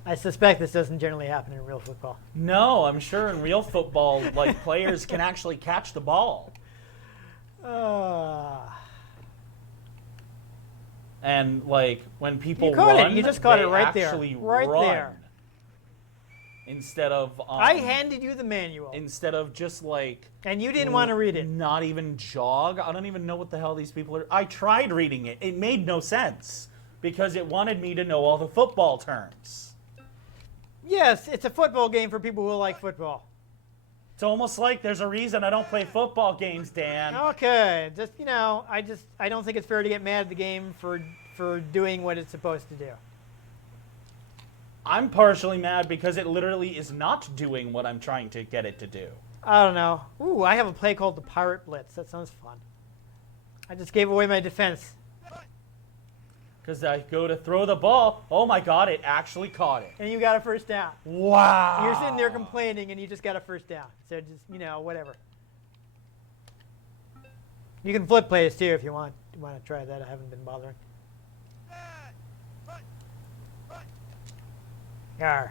I suspect this doesn't generally happen in real football. No, I'm sure in real football, like players can actually catch the ball. And like when people You caught run, it. You just caught they it right there. actually Right run there. Instead of I handed you the manual, instead of just like and you didn't want to read it. Not even jog. I don't even know what the hell these people are. I tried reading it. It made no sense because it wanted me to know all the football terms. Yes, it's a football game for people who like football. It's almost like there's a reason I don't play football games, Dan. Okay, just you know, I don't think it's fair to get mad at the game for doing what it's supposed to do. I'm partially mad because it literally is not doing what I'm trying to get it to do. I don't know. Ooh, I have a play called the Pirate Blitz. That sounds fun. I just gave away my defense. Because I go to throw the ball. Oh my God, it actually caught it. And you got a first down. Wow. You're sitting there complaining and you just got a first down. So just, you know, whatever. You can flip plays too if you want to try that. I haven't been bothering. Yarr.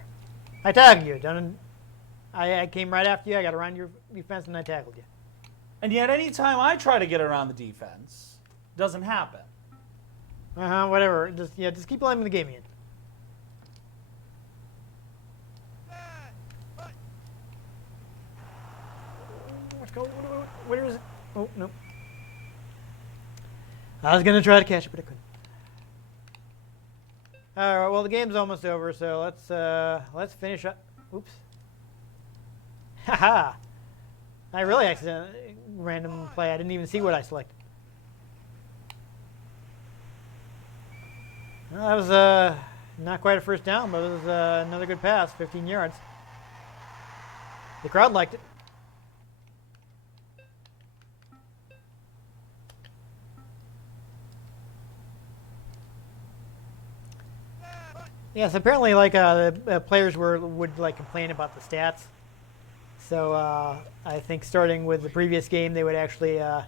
I tackled you. I came right after you. I got around your defense and I tackled you. And yet anytime I try to get around the defense, it doesn't happen. Whatever. Just keep blaming the game again. Let's go. Where is it? Oh no. I was gonna try to catch it, but I couldn't. All right. Well, the game's almost over, so let's finish up. Oops. Haha. I really accidentally random play. I didn't even see what I selected. Well, that was not quite a first down, but it was another good pass, 15 yards. The crowd liked it. Yes, apparently, like the players would like complain about the stats. So I think starting with the previous game, they would actually. Yeah,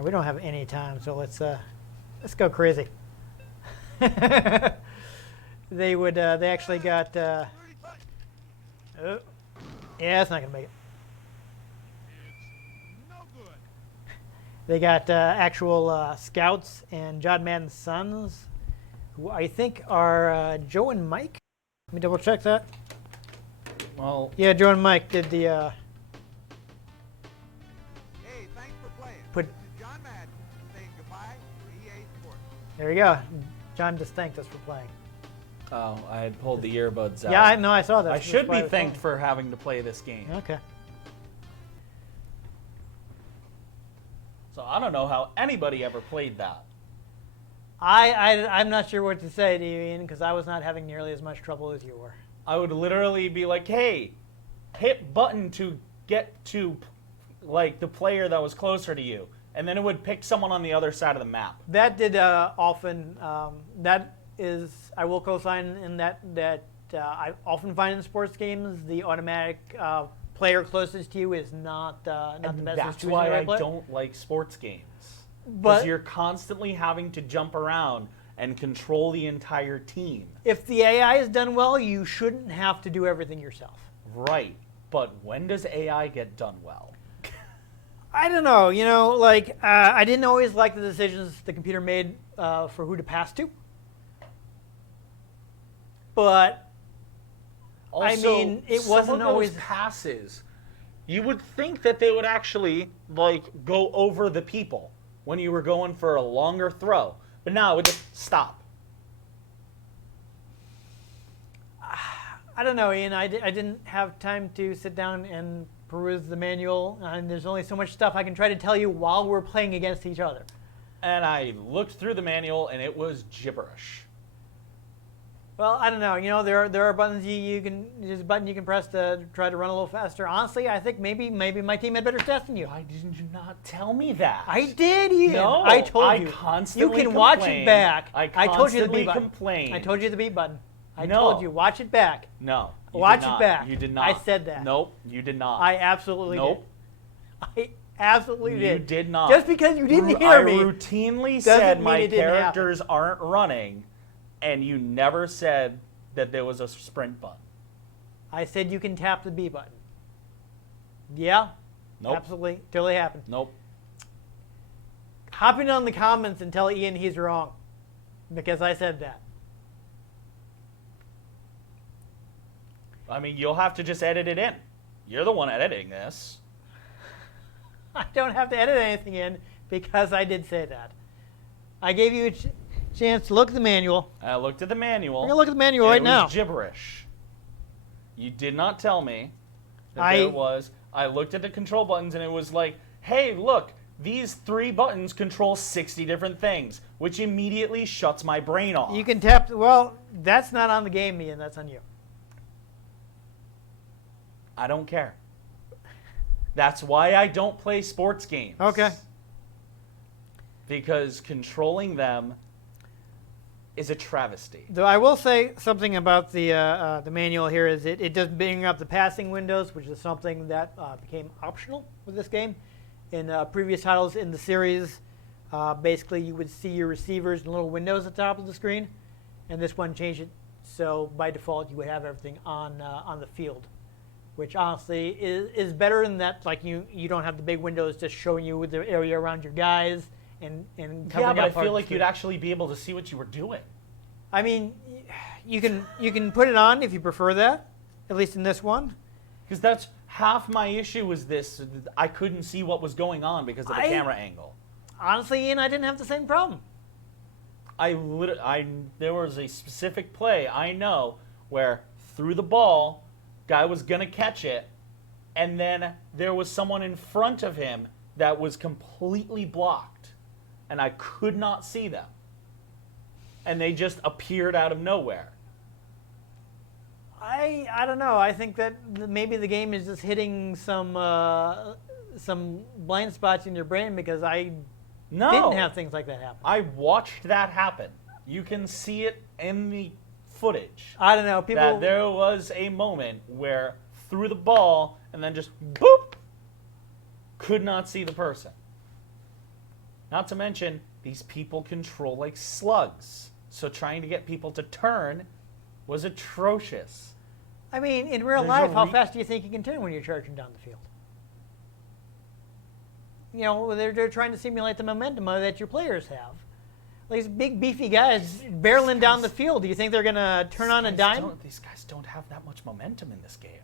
we don't have any time, so let's go crazy. They would. They actually got. Oh, yeah, it's not gonna make it. They got actual scouts and John Madden's sons, who I think are Joe and Mike. Let me double check that. Well, Yeah, Joe and Mike did the. Hey, thanks for playing. Put- This is John Madden saying goodbye to EA Sports. There you go. John just thanked us for playing. oh, I had pulled the earbuds out. Yeah, I know. I saw that. I That's should why be was thanked calling. for having to play this game. Okay. So I don't know how anybody ever played that. I'm not sure what to say to you, Ian, because I was not having nearly as much trouble as you were. I would literally be like, hey, hit button to get to like the player that was closer to you. And then it would pick someone on the other side of the map. That did often. That is, I will co-sign in that. I often find in sports games the automatic player closest to you is not the And best. that's choosing why the right I player. don't like sports games. But- Because you're constantly having to jump around and control the entire team. If the AI is done well, you shouldn't have to do everything yourself. Right. But when does AI get done well? I don't know. You know, like I didn't always like the decisions the computer made for who to pass to. But Also, mean, it some wasn't of those always- passes. You would think that they would actually like go over the people when you were going for a longer throw, but no, it would just stop. I don't know, Ian. I didn't have time to sit down and peruse the manual, and there's only so much stuff I can try to tell you while we're playing against each other. And I looked through the manual, and it was gibberish. Well, I don't know. You know, there are buttons there's a button you can press to try to run a little faster. Honestly, I think maybe my team had better stats than you. Why didn't you not tell me that? I did, Ian. No, I told I you. constantly You can watch it complain. back. I told you the constantly B button. complain. I told you the B button. I No. told you, watch it back. No. you Watch did it not. back. You did not. I said that. Nope, you did not. I absolutely Nope. did. I absolutely You did. did not. Just because you didn't hear I me. routinely doesn't said mean my it didn't happen. characters aren't running, and you never said that there was a sprint button. I said you can tap the B button. Yeah. Nope. Absolutely. Totally happened. Nope. Hop in on the comments and tell Ian he's wrong. Because I said that. I mean, you'll have to just edit it in. You're the one editing this. I don't have to edit anything in because I did say that. I gave you a chance to look at the manual. I looked at the manual. We're going to look at the manual and right it now. was gibberish. You did not tell me that I- there was. I looked at the control buttons and it was like, hey, look, these 3 buttons control 60 different things, which immediately shuts my brain off. You can tap. Well, that's not on the game, Ian. That's on you. I don't care. That's why I don't play sports games. Okay. Because controlling them is a travesty. Though I will say something about the manual here is it does bring up the passing windows, which is something that became optional with this game. In previous titles in the series, basically you would see your receivers in little windows at the top of the screen, and this one changed it so by default you would have everything on the field, which honestly is better in that like you don't have the big windows just showing you the area around your guys and covering Yeah, but up I part feel of like the you'd screen. actually be able to see what you were doing. I mean, you can put it on if you prefer that, at least in this one. Because that's half my issue was this. I couldn't see what was going on because of the camera angle. Honestly, Ian, I didn't have the same problem. There was a specific play I know where threw the ball, guy was going to catch it, and then there was someone in front of him that was completely blocked, and I could not see them. And they just appeared out of nowhere. I don't know. I think that maybe the game is just hitting some blind spots in your brain because I No. didn't have things like that happen. I watched that happen. You can see it in the footage. I don't know. People. That there was a moment where threw the ball and then just boop, could not see the person. Not to mention, these people control like slugs. So trying to get people to turn was atrocious. I mean, in real There's life, a how fast do you think you can turn when you're charging down the field? they're trying to simulate the momentum that your players have. Like these big beefy guys barreling down the field. Do you think they're gonna turn on a dime? These guys don't have that much momentum in this game.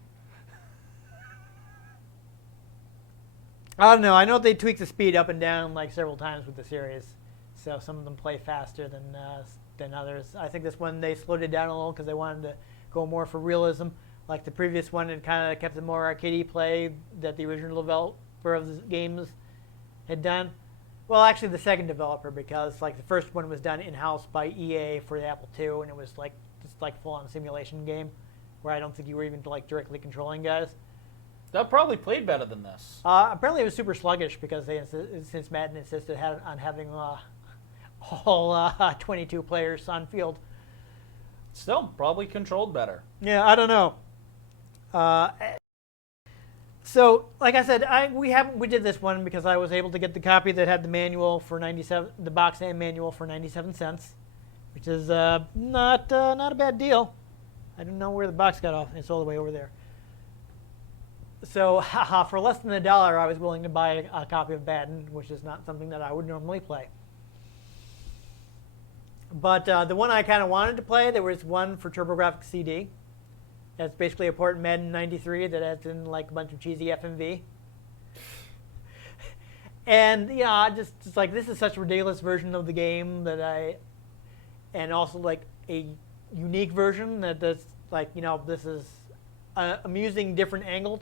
I don't know. I know they tweaked the speed up and down like several times with the series, so some of them play faster than others. I think this one they slowed it down a little because they wanted to go more for realism. Like the previous one, it kind of kept the more arcadey play that the original developer of the games had done. Well, actually, the second developer, because like the first one was done in-house by EA for the Apple II, and it was like just like full-on simulation game, where I don't think you were even like directly controlling guys. That probably played better than this. Apparently, it was super sluggish because since Madden insisted on having all 22 players on field. Still, probably controlled better. Yeah, I don't know. So, like I said, we did this one because I was able to get the copy that had the manual for 97, the box and manual for 97 cents, which is not a bad deal. I don't know where the box got off. It's all the way over there. So, for less than $1, I was willing to buy a copy of Madden, which is not something that I would normally play. But the one I kind of wanted to play, there was one for TurboGrafx CD. That's basically a port in Madden 93 that adds in like a bunch of cheesy FMV. And just like this is such a ridiculous version of the game and also like a unique version that's like this is an amusing different angle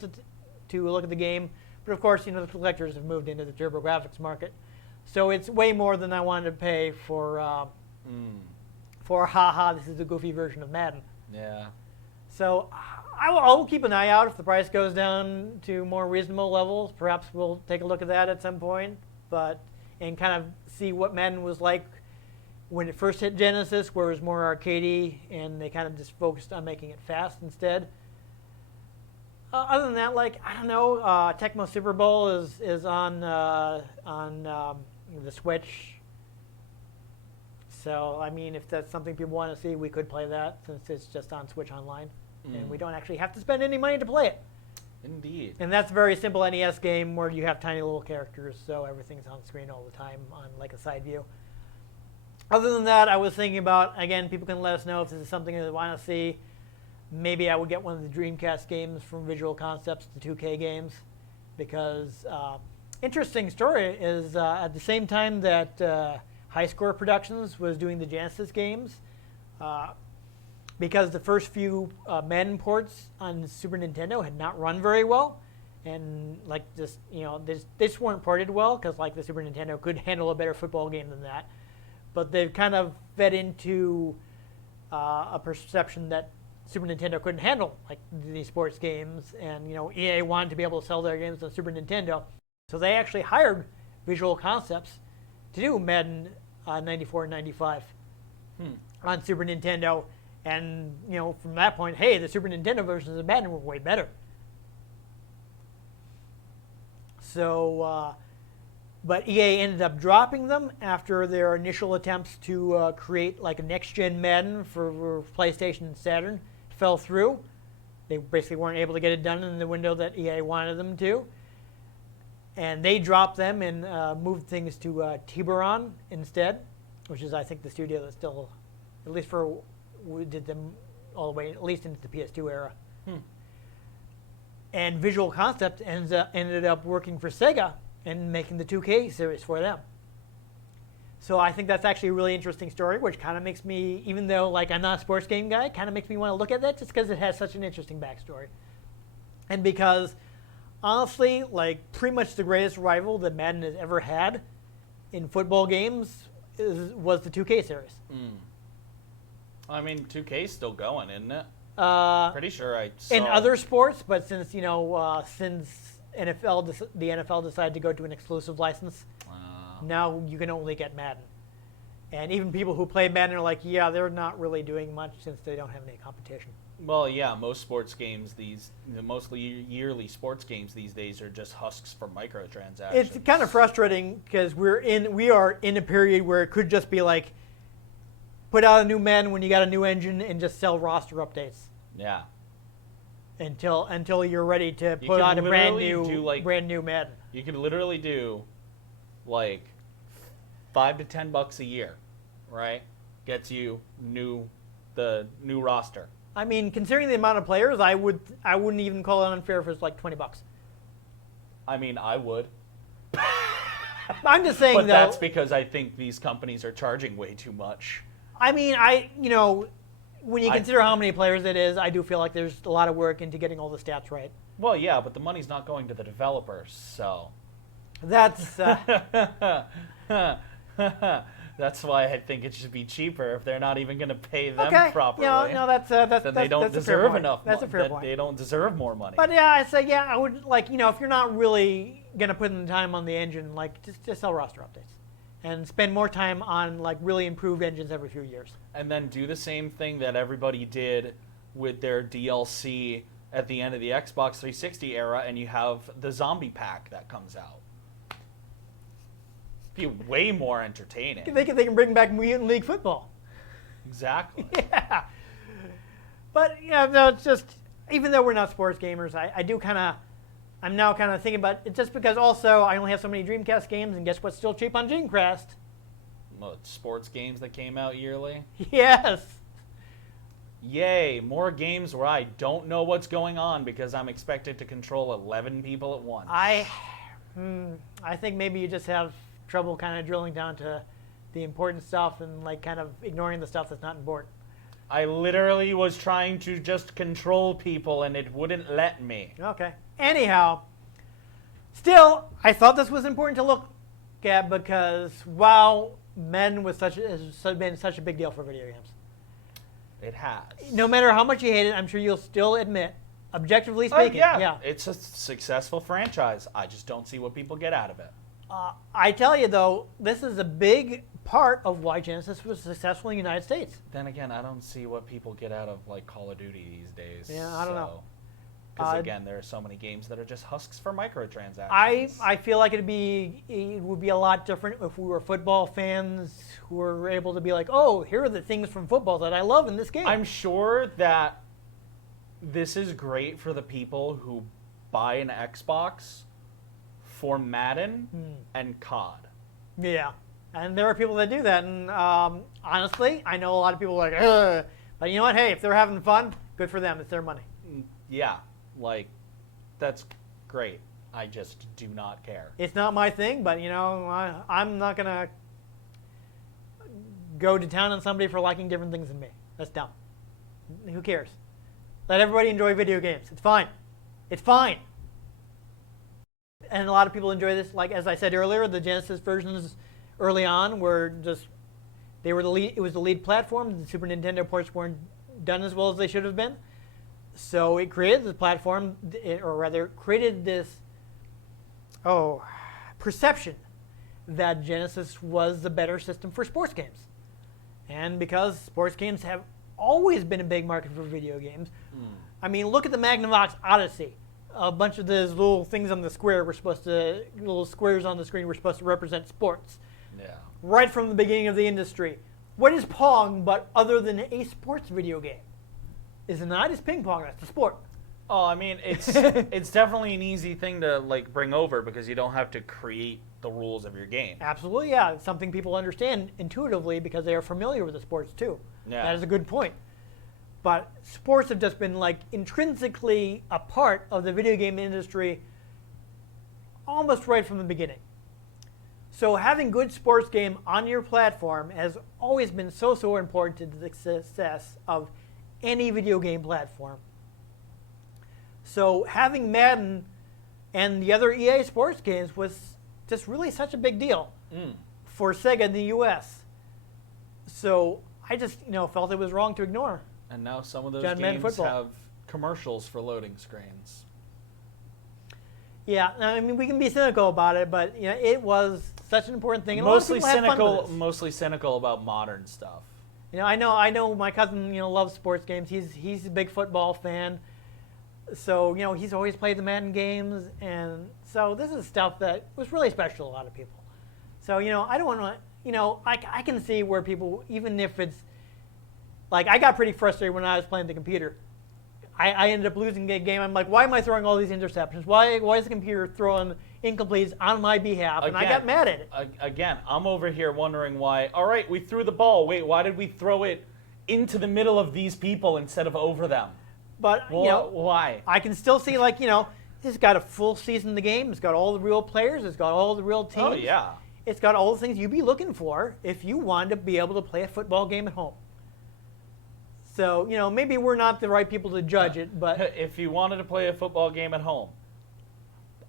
to look at the game. But of course the collectors have moved into the TurboGrafx market, so it's way more than I wanted to pay for this is a goofy version of Madden. Yeah. So I'll keep an eye out if the price goes down to more reasonable levels. Perhaps we'll take a look at that at some point, and kind of see what Madden was like when it first hit Genesis, where it was more arcadey, and they kind of just focused on making it fast instead. Other than that, like I don't know, Tecmo Super Bowl is on the Switch. So I mean, if that's something people want to see, we could play that since it's just on Switch Online. And we don't actually have to spend any money to play it. Indeed. And that's a very simple NES game where you have tiny little characters, so everything's on screen all the time on like a side view. Other than that, I was thinking about, again, people can let us know if this is something they want to see. Maybe I would get one of the Dreamcast games from Visual Concepts, the 2K games, because interesting story is at the same time that High Score Productions was doing the Genesis games, because the first few Madden ports on Super Nintendo had not run very well, and like just they just weren't ported well because like the Super Nintendo could handle a better football game than that, but they've kind of fed into a perception that Super Nintendo couldn't handle like these sports games, and EA wanted to be able to sell their games on Super Nintendo, so they actually hired Visual Concepts to do Madden 94 and 95 on Super Nintendo. And, from that point, hey, the Super Nintendo versions of Madden were way better. So, but EA ended up dropping them after their initial attempts to create like a next-gen Madden for PlayStation and Saturn fell through. They basically weren't able to get it done in the window that EA wanted them to. And they dropped them and moved things to Tiburon instead, which is, I think, the studio that still, at least we did them all the way, at least into the PS2 era. And Visual Concept ended up working for Sega and making the 2K series for them. So I think that's actually a really interesting story, which kind of makes me, even though like I'm not a sports game guy, kind of makes me want to look at that just because it has such an interesting backstory. And because, honestly, like pretty much the greatest rival that Madden has ever had in football games was the 2K series. I mean, 2K's still going, isn't it? Pretty sure I saw. In other sports, but since the NFL decided to go to an exclusive license, now you can only get Madden. And even people who play Madden are like, yeah, they're not really doing much since they don't have any competition. Well, yeah, most sports games mostly yearly sports games these days are just husks for microtransactions. It's kind of frustrating because we are in a period where it could just be like, put out a new Madden when you got a new engine and just sell roster updates. Yeah. Until you're ready to put out a brand new Madden. You can literally do like $5 to $10 a year, right? Gets you the new roster. I mean, considering the amount of players, I wouldn't even call it unfair if it's like $20. I mean, I would. I'm just saying, But though. that's because I think these companies are charging way too much. I mean, when you consider how many players it is, I do feel like there's a lot of work into getting all the stats right. Well, yeah, but the money's not going to the developers, so. That's That's why I think it should be cheaper if they're not even going to pay them okay. properly. No, that's then that's, they don't that's a fair deserve point. enough. That's a fair point. They don't deserve more money. But yeah, I say I would if you're not really gonna put in the time on the engine, like just sell roster updates, and spend more time on like really improved engines every few years. And then do the same thing that everybody did with their DLC at the end of the Xbox 360 era, and you have the zombie pack that comes out. Be way more entertaining. They can bring back Mutant League Football. Exactly. Yeah. But no, it's just even though we're not sports gamers, I'm now kind of thinking about it just because also I only have so many Dreamcast games, and guess what's still cheap on Dreamcast? Well, sports games that came out yearly. Yes. Yay, more games where I don't know what's going on because I'm expected to control 11 people at once. I think maybe you just have trouble kind of drilling down to the important stuff and like kind of ignoring the stuff that's not important. I literally was trying to just control people and it wouldn't let me. Okay. Anyhow, still, I thought this was important to look at because WoW Madden has been such a big deal for video games. It has. No matter how much you hate it, I'm sure you'll still admit, objectively speaking, yeah, it's a successful franchise. I just don't see what people get out of it. I tell you though, this is a big part of why Genesis was successful in the United States. Then again, I don't see what people get out of like Call of Duty these days. Yeah, I don't know. Because again, there are so many games that are just husks for microtransactions. I feel like it would be a lot different if we were football fans who were able to be like, oh, here are the things from football that I love in this game. I'm sure that this is great for the people who buy an Xbox for Madden and COD. Yeah, and there are people that do that, and honestly, I know a lot of people are like, ugh. But you know what? Hey, if they're having fun, good for them. It's their money. Yeah, like, that's great. I just do not care. It's not my thing, but I'm not gonna go to town on somebody for liking different things than me. That's dumb. Who cares? Let everybody enjoy video games. It's fine. It's fine. And a lot of people enjoy this. Like as I said earlier, the Genesis versions early on were they were the lead. It was the lead platform. The Super Nintendo ports weren't done as well as they should have been. So it created the platform, or rather, created this perception that Genesis was the better system for sports games. And because sports games have always been a big market for video games, I mean, look at the Magnavox Odyssey. A bunch of those little things on the square little squares on the screen were supposed to represent sports. Yeah. Right from the beginning of the industry. What is Pong but other than a sports video game? Is it not? It's ping pong. That's a sport. Oh, I mean, it's definitely an easy thing to like bring over because you don't have to create the rules of your game. Absolutely, yeah. It's something people understand intuitively because they are familiar with the sports too. Yeah. That is a good point. But sports have just been like intrinsically a part of the video game industry almost right from the beginning. So having good sports game on your platform has always been so important to the success of any video game platform. So having Madden and the other EA sports games was just really such a big deal for Sega in the US. So I just felt it was wrong to ignore. And now some of those Madden games football. have commercials for loading screens. Yeah, I mean we can be cynical about it, but it was such an important thing. And a lot of people had fun with this. Mostly cynical about modern stuff. I know my cousin loves sports games. He's a big football fan. So, he's always played the Madden games, and so this is stuff that was really special to a lot of people. So, I don't want to, I can see where people, even if it's, like, I got pretty frustrated when I was playing the computer. I ended up losing the game. I'm like, why am I throwing all these interceptions? Why is the computer throwing incompletes on my behalf, and I got mad at it. Again, I'm over here wondering why. All right, we threw the ball. Wait, why did we throw it into the middle of these people instead of over them? But, why? I can still see, it's got a full season of the game. It's got all the real players. It's got all the real teams. Oh, yeah. It's got all the things you'd be looking for if you wanted to be able to play a football game at home. So, maybe we're not the right people to judge it, but... If you wanted to play a football game at home,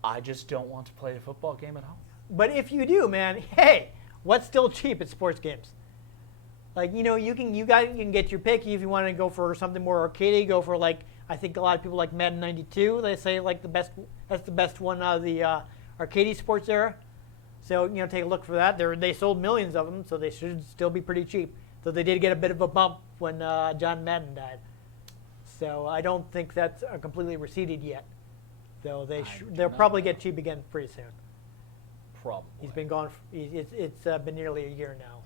I just don't want to play a football game at home. But if you do, man, hey, what's still cheap at sports games? You can get your pick if you want to go for something more arcadey. Go for I think a lot of people like Madden 92. They say that's the best one out of the arcadey sports era. So take a look for that. They sold millions of them, so they should still be pretty cheap. Though they did get a bit of a bump when John Madden died. So I don't think that's completely receded yet. Though they'll probably get cheap again pretty soon. Probably. He's been gone. It's been nearly a year now.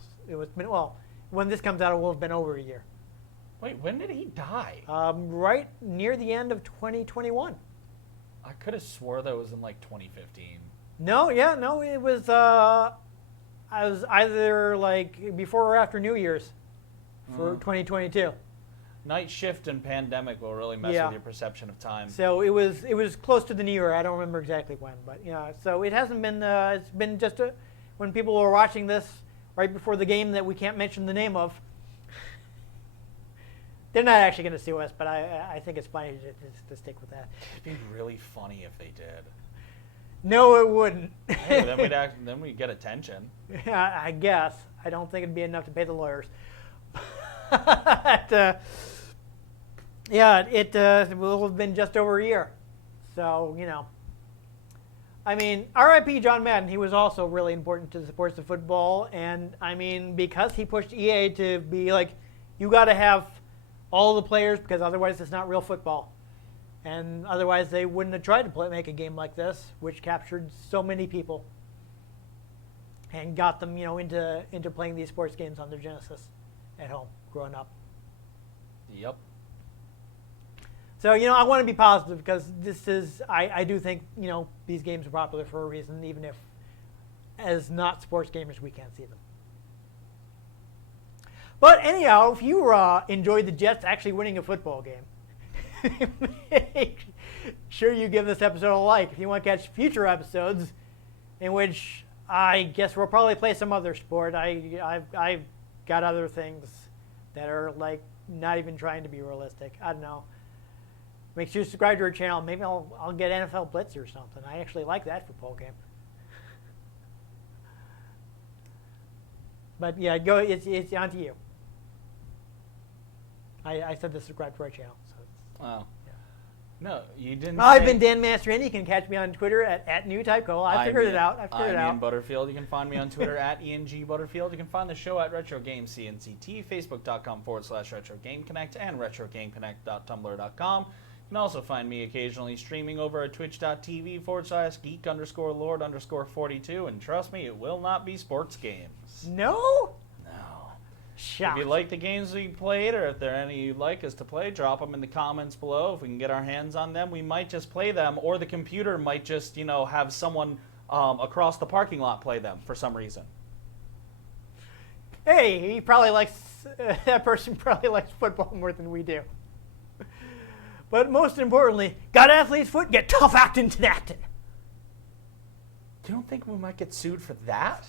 When this comes out, it will have been over a year. Wait, when did he die? Right near the end of 2021. I could have swore that was in 2015. No, it was. I was either before or after New Year's for 2022. Night shift and pandemic will really mess with your perception of time. So it was close to the New Year. I don't remember exactly when, but so it hasn't been. It's been just when people were watching this right before the game that we can't mention the name of. They're not actually going to sue us, but I think it's funny to stick with that. It'd be really funny if they did. No, it wouldn't. Hey, then we'd get attention. Yeah, I guess. I don't think it'd be enough to pay the lawyers. But, it will have been just over a year. So, R.I.P. John Madden, he was also really important to the sports of football. And, because he pushed EA to be you got to have all the players because otherwise it's not real football. And otherwise they wouldn't have tried to make a game like this, which captured so many people and got them, into playing these sports games on their Genesis at home growing up. Yep. So, I want to be positive because I do think, these games are popular for a reason, even if as not sports gamers we can't see them. But anyhow, if you enjoyed the Jets actually winning a football game, make sure you give this episode a like. If you want to catch future episodes in which I guess we'll probably play some other sport. I've got other things that are not even trying to be realistic. I don't know. Make sure you subscribe to our channel. Maybe I'll get NFL Blitz or something. I actually like that football game. But yeah, go. It's on to you. I said to subscribe to our channel. So Wow. Yeah. No, you didn't. I've been Dan Mastriani. You can catch me on Twitter at NewTypeCole. I figured it out. I'm Ian Butterfield. You can find me on Twitter at ENG Butterfield. You can find the show at Retro Game CNCT, Facebook.com/RetroGameConnect, and RetroGameConnect.tumblr.com. You can also find me occasionally streaming over at Twitch.tv/geek_lord_42. And trust me, it will not be sports games. No? If you like the games we played, or if there are any you'd like us to play, drop them in the comments below. If we can get our hands on them, we might just play them, or the computer might just, have someone across the parking lot play them for some reason. Hey, he probably likes that person probably likes football more than we do. But most importantly, got athlete's foot, get tough acting to acting. You don't think we might get sued for that?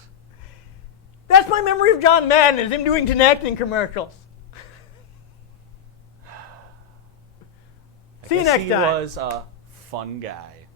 That's my memory of John Madden, is him doing acting commercials. See you next time. He was a fun guy.